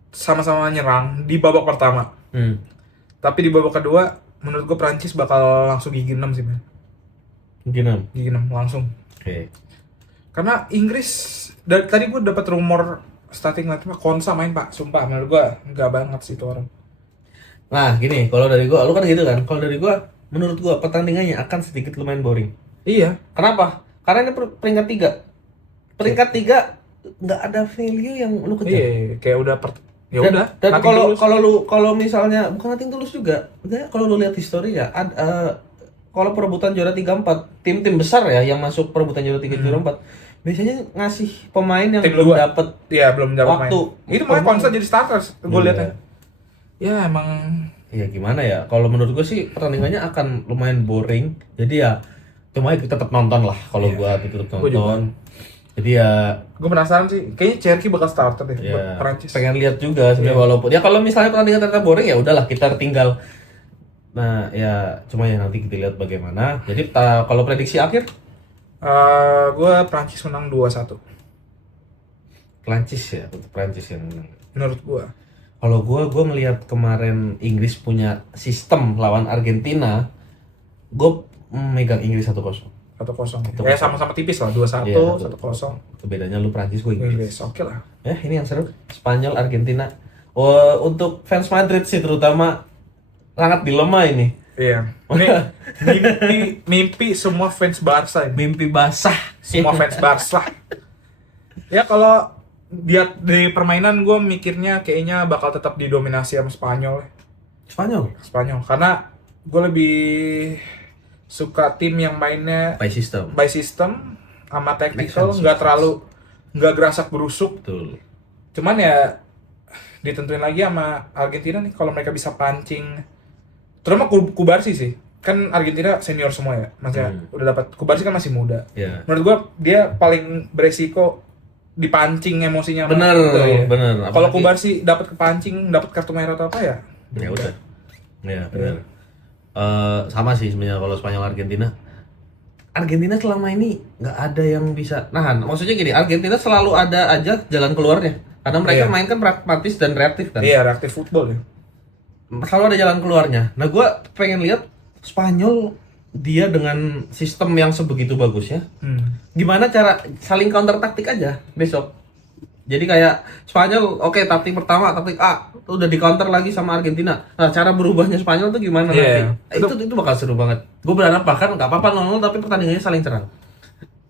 sama-sama nyerang di babak pertama. Tapi di babak kedua menurut gue Prancis bakal langsung gigi 6 sih, man. Mungkin. Gigi 6 langsung. Oke. Karena Inggris tadi gue dapat rumor starting line Konsa main Pak, sumpah menurut gue nggak banget sih itu orang. Nah, gini, kalau dari gua, lu kan gitu kan. Kalau dari gua, menurut gua pertandingannya akan sedikit lumayan boring. Iya. Kenapa? Karena ini peringkat 3. Peringkat 3 nggak ada value yang lu kejar. Iya, kayak udah ya Dan- udah. Dan nothing tulus. kalau misalnya bukan nothing tulus juga, enggak, kalau lu lihat histori ya, kalau perebutan juara 3-4, tim-tim besar ya yang masuk perebutan juara 3 juara 4, biasanya ngasih pemain yang Tim belum dua. dapet Iya, belum dapat waktu. main. Itu makanya Konsa jadi starter gue Iya. liatnya. Ya emang Ya gimana ya, kalau menurut gue sih pertandingannya akan lumayan boring. Jadi ya cuma kita tetap nonton lah kalau Iya. gua tetap Gua juga. nonton. Jadi ya gue penasaran sih. Kayaknya Cherky bakal starter deh buat ya Prancis. pengen lihat juga sebenarnya walaupun ya kalau misalnya pertandingan ternyata boring ya udahlah kita tinggal. Nah ya cuma ya nanti kita lihat bagaimana. Jadi kalau prediksi akhir Gue Prancis menang 2-1 Prancis ya, untuk Prancis yang menang. menurut gue. Kalau gua melihat kemarin Inggris punya sistem lawan Argentina, gue megang Inggris 1-0. 1-0. Itu Ya sama-sama tipis lah, 2-1, Iya, 1-0. Itu bedanya lu Prancis, gue Inggris. Inggris, oke lah. Ya, ini yang seru. Spanyol, Argentina. Oh, untuk fans Madrid sih terutama sangat dilema ini. Iya. Ini mimpi semua fans Barca ini. Mimpi basah. Semua fans Barca. Ya kalau lihat di permainan gue mikirnya kayaknya bakal tetap didominasi sama Spanyol. Spanyol. Karena gue lebih suka tim yang mainnya By system. by system sama tactical, Make sense, nggak make terlalu nggak gerasak berusuk. Betul. Cuman ya ditentuin lagi sama Argentina nih kalau mereka bisa pancing. Terutama Kubarsi sih. Kan Argentina senior semua ya. Maksudnya udah dapat Kubarsi kan masih muda. Ya. Menurut gua dia paling beresiko dipancing emosinya. sama Bener, itu, ya. bener. Kalau Apalagi- Kubarsi dapat kepancing, dapat kartu merah atau apa ya? Ya udah. Ya, benar. Sama sih sebenarnya kalau Spanyol Argentina. Argentina selama ini nggak ada yang bisa nahan. Maksudnya gini, Argentina selalu ada aja jalan keluarnya. Karena mereka Iya. main kan pragmatis dan reaktif kan. Iya, reaktif football ya. Selalu ada jalan keluarnya. Nah, gue pengen lihat Spanyol dia dengan sistem yang sebegitu bagusnya. Gimana cara saling counter taktik aja besok. Jadi kayak Spanyol, oke, taktik pertama, taktik A, udah di counter lagi sama Argentina. Nah, cara berubahnya Spanyol tuh gimana Iya. nanti? Itu bakal seru banget. Gue berharap bahkan nggak apa-apa 0-0 tapi pertandingannya saling serang.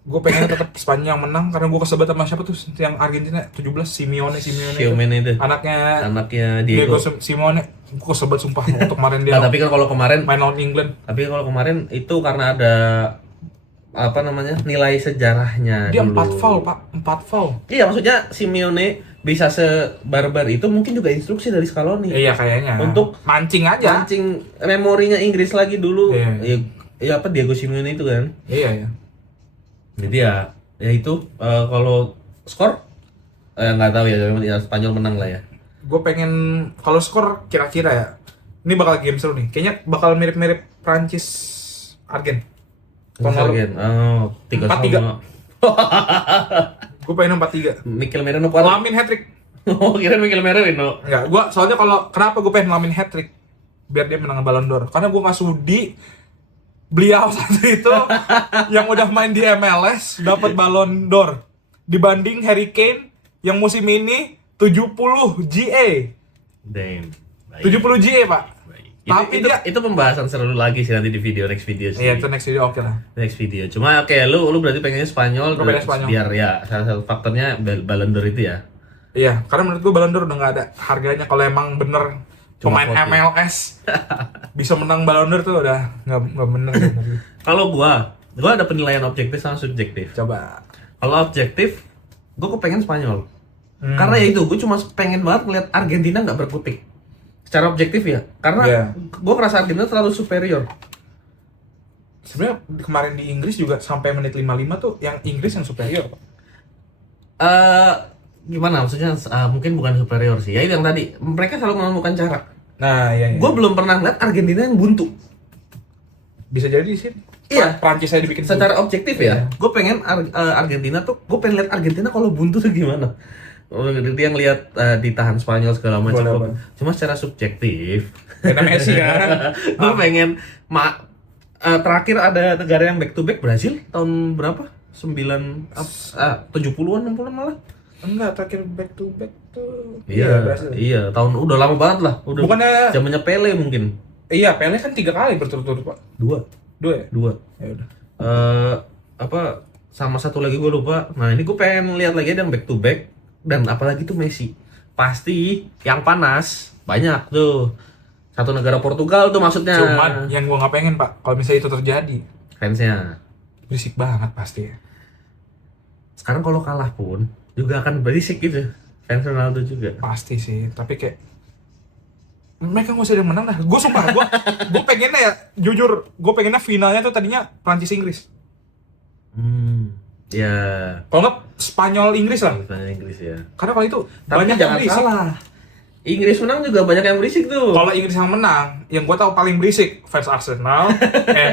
Gue pengen tetap Spanyol yang menang karena gue kesebut sama siapa tuh yang Argentina 17 Simeone itu. Siomene itu. Anaknya Diego. Simeone. Gue kesebut sumpah untuk kemarin dia Nah, tapi kan kalau kemarin main lawan England. Tapi kalau kemarin itu karena ada apa namanya nilai sejarahnya Dia dulu. 4 foul pak, 4 foul. Iya, maksudnya Simeone bisa sebarbar itu mungkin juga instruksi dari Scaloni. Iya kayaknya. Untuk mancing aja. Mancing memorinya Inggris lagi dulu. Iya. Ya apa Diego Simeone itu kan. Iya. Jadi ya itu kalau skor nggak tahu ya Spanyol menang lah ya. Gue pengen kalau skor kira-kira ya. Ini bakal game seru nih. Kayaknya bakal mirip-mirip Prancis Argen. Argen. Oh, 4-3. 3-3. Gue pengen 4-3. Mikel Merino kuat. Lamin hat-trick. Oh, kira Mikel Merino. Enggak, soalnya kenapa gue pengen Lamin hat-trick? Biar dia menang Ballon d'Or. Karena gue gak sudi beliau satu itu yang udah main di MLS dapat Ballon d'Or dibanding Harry Kane yang musim ini 70 GA. Damn. 70 GA, Pak. Tapi itu pembahasan seru lagi sih nanti di next video sih. Iya, itu next video oke lah. Next video. Cuma oke, lu berarti pengennya Spanyol, Gua pengen Spanyol. biar ya salah satu faktornya Ballon d'Or itu ya. Iya, karena menurut gue Ballon d'Or udah gak ada harganya kalau emang bener Cuma pemain voting. MLS bisa menang Ballon d'Or tuh udah nggak bener. Kalau gua ada penilaian objektif sama subjektif. Coba. Kalau objektif, gua kepengen Spanyol. Karena ya itu, gua cuma pengen banget ngeliat Argentina nggak berkutik. Secara objektif ya, karena gua ngerasa Argentina terlalu superior. Sebenarnya kemarin di Inggris juga sampai menit 55 tuh yang Inggris yang superior. Gimana maksudnya? Mungkin bukan superior sih. Ya itu yang tadi, mereka selalu menemukan cara. Nah, iya. Gua belum pernah ngeliat Argentina yang buntu. Bisa jadi sih. Iya. Prancis saya dibikin Secara objektif ya, Iya. gue pengen Argentina tuh, gue pengen lihat Argentina kalau buntu tuh gimana. Dia ngelihat ditahan Spanyol segala macam. Boleh. Cuma secara subjektif, Karena Messi kan. gue pengen terakhir ada negara yang back to back Brazil tahun berapa? 70-an 60-an malah. Enggak, terakhir back to back tuh. Brasil. Iya, tahun udah lama banget lah. Udah Bukannya- zamannya Pele mungkin. Iya, Pele kan 3 kali berturut-turut, Pak. 2 ya? 2. Ya udah. Apa sama satu lagi gue lupa. Nah, ini gue pengen lihat lagi ada yang back to back dan apalagi tuh Messi. Pasti yang panas banyak tuh. Satu negara Portugal tuh maksudnya. Cuman yang gua nggak pengen, Pak, kalau misalnya itu terjadi, fansnya. berisik banget pasti. Sekarang kalau kalah pun juga akan berisik gitu. Fans Ronaldo juga. Pasti sih, tapi kayak mereka nggak usah ada yang menang dah. Gue sumpah, gue pengennya ya, jujur, gue pengennya finalnya tuh tadinya Prancis Inggris. Ya. Kalau nggak Spanyol Inggris lah. Misalnya Inggris ya. Karena kalau itu Tapi banyak jangan yang berisik. salah. Inggris menang juga banyak yang berisik tuh. Kalau Inggris yang menang, yang gue tahu paling berisik fans Arsenal,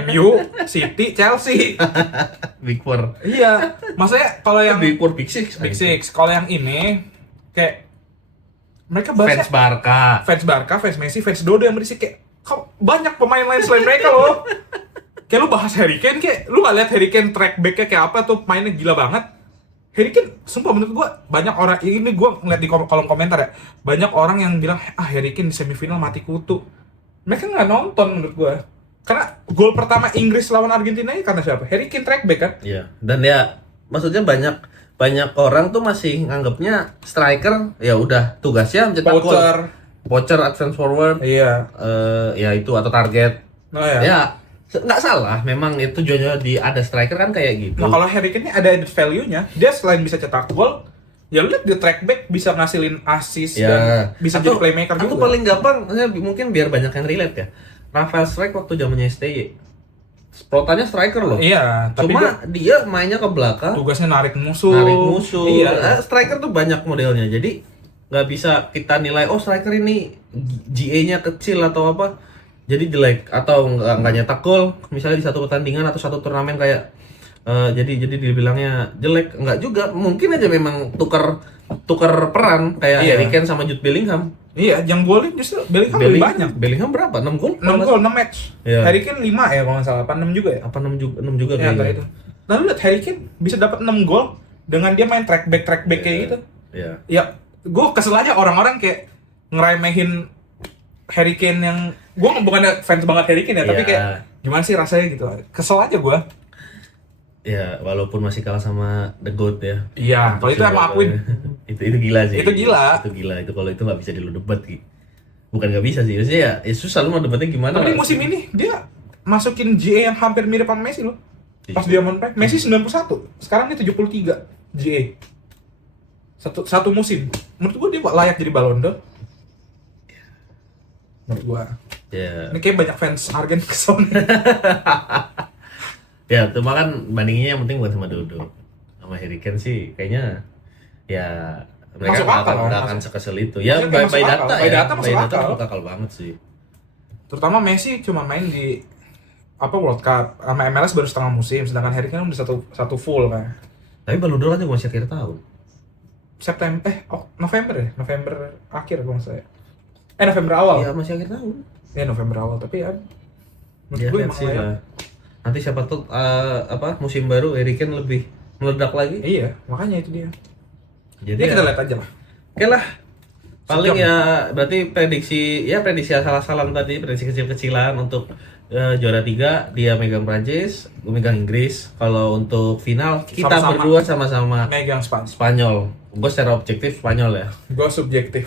MU, City, Chelsea. Big Four. Iya, maksudnya kalau yang Big Four, Big Six. Big Six, kalau yang ini kayak mereka bahasnya Fans Barca. fans Barca, fans Messi, fans Dodo yang berisik kayak banyak pemain lain selain mereka loh. Kayak lu bahas Harry Kane, kayak lu gak lihat Harry Kane track back-nya kayak apa tuh, mainnya gila banget. Harry Kane, sumpah menurut gua banyak orang, ini gua ngeliat di kolom komentar ya, banyak orang yang bilang, Harry Kane di semifinal mati kutu. Mereka nggak nonton menurut gua. Karena gol pertama Inggris lawan Argentina ini karena siapa? Harry Kane track back kan? Iya. Dan ya maksudnya banyak orang tuh masih nganggapnya striker ya udah tugasnya mencetak gol. Poacher, advance forward. Iya. Ya itu atau target. Nah ya. Ya nggak salah, memang itu tujuannya ada striker kan kayak gitu. Nah kalau Harry Kane ini ada added value-nya, dia selain bisa cetak gol, ya lu lihat dia track back bisa ngasilin assist dan bisa jadi playmaker juga. Atau paling gampang, mungkin biar banyak yang relate ya. Rafael Strike waktu zamannya STY, protannya striker loh. Iya, tapi cuma dia mainnya ke belakang, tugasnya narik musuh. Iya. Striker tuh banyak modelnya, jadi nggak bisa kita nilai striker ini GA-nya kecil atau apa. Jadi jelek atau nggak nyetak gol misalnya di satu pertandingan atau satu turnamen kayak jadi dibilangnya jelek, nggak juga, mungkin aja memang tukar peran kayak Harry Kane sama Jude Bellingham. Iya, yang golin justru Bellingham lebih banyak. Bellingham berapa? 6 gol? 6 gol 6 match. Iya. Harry Kane 5 ya kalau nggak salah, apa 6 juga ya? Apa 6 juga Ya, kayaknya. itu. Lalu lihat Harry Kane bisa dapat 6 gol dengan dia main track back kayak gitu. Iya. Ya, gue kesel aja orang-orang kayak ngeremehin Harry Kane yang gue bukannya fans banget Harry Kane ya, tapi Iya. kayak gimana sih rasanya gitu. Kesel aja gue. Ya, walaupun masih kalah sama The GOAT ya. Iya, kalau itu emang akuin. Itu gila sih. Itu gila. Itu gila. Itu kalau itu nggak bisa lu debat gitu. Bukan nggak bisa sih, maksudnya ya susah lu mau debatnya gimana. Tapi di musim ini dia masukin GA yang hampir mirip sama Messi loh. Pas dia main Messi 91, sekarang dia 73 GA. Satu musim. Menurut gua dia layak jadi Ballon d'Or. Menurut gua. Ya. Ini kayak banyak fans Argen kesel. Ya, cuma kan bandinginnya yang penting bukan sama Dodo. Sama Harry Kane sih kayaknya ya mereka Masuk akal, nggak akan sekesel itu. Ya maksudnya by masuk data akal. ya. By data masuk akal. Masuk akal banget sih. Terutama Messi cuma main di World Cup sama MLS baru setengah musim, sedangkan Harry Kane udah satu full kan. Tapi Ballon d'Or kan juga masih akhir tahun. November ya? November akhir kalau nggak salah. November awal. Iya, masih akhir tahun. Ya November awal, tapi ya menurut Ya, gue lihat emang sih layak. lah. Nanti siapa tuh musim baru Harry Kane lebih meledak lagi. Iya, makanya itu dia. Jadi Ya kita ya, lihat aja lah. oke lah. Paling Sejam. ya berarti prediksi asal-asalan tadi, prediksi kecil-kecilan untuk juara 3 dia megang Prancis, gue megang Inggris. Kalau untuk final kita Sama-sama. berdua sama-sama Megang Spans. Spanyol. Gue secara objektif Spanyol ya. Gue subjektif.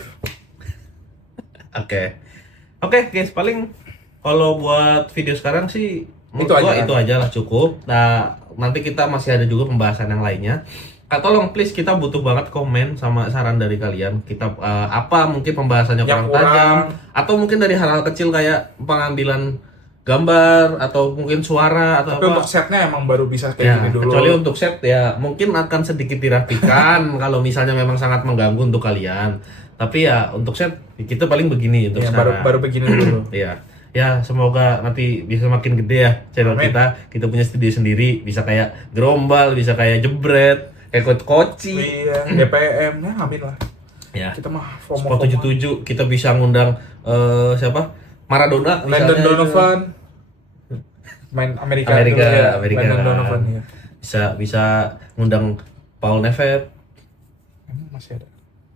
Oke guys, paling kalau buat video sekarang sih menurut Itu gua aja. itu aja lah cukup. Nah, nanti kita masih ada juga pembahasan yang lainnya. Tolong please, kita butuh banget komen sama saran dari kalian. Kita apa mungkin pembahasannya Yang kurang tajam kurang. atau mungkin dari hal-hal kecil kayak pengambilan gambar atau mungkin suara atau Tapi apa. untuk setnya emang baru bisa kayak Ya, gini dulu. kecuali untuk set ya mungkin akan sedikit dirapikan kalau misalnya memang sangat mengganggu untuk kalian. Tapi ya untuk set kita paling begini untuk Ya, sekarang. baru begini dulu. Iya. Ya, semoga nanti bisa makin gede ya channel Amin. kita. Kita punya studio sendiri, bisa kayak Gerombal, bisa kayak Jebret, kayak Koci. Iya, DPM ya amin lah. Ya. Kita mah Sport FOMO. 77 kita bisa ngundang siapa? Maradona, Landon misalnya. Donovan. Main Amerika Amerika, dulu ya. Amerika. Landon Donovan ya. Bisa ngundang Paul Neves. Emang masih ada.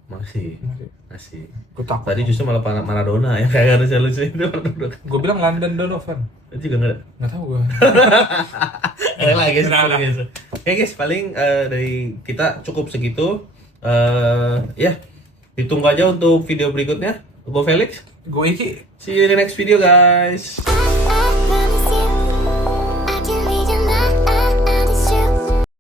Masih. Gue takut. Tadi justru malah Maradona yang kayak harusnya lucu itu Maradona. Gue bilang Landon Donovan. Itu juga enggak. Nggak tahu gue. Lah guys, Nah. guys. Oke guys, paling dari kita cukup segitu. Ya, ditunggu aja untuk video berikutnya. Gue Felix. Gue Iki. See you in the next video guys.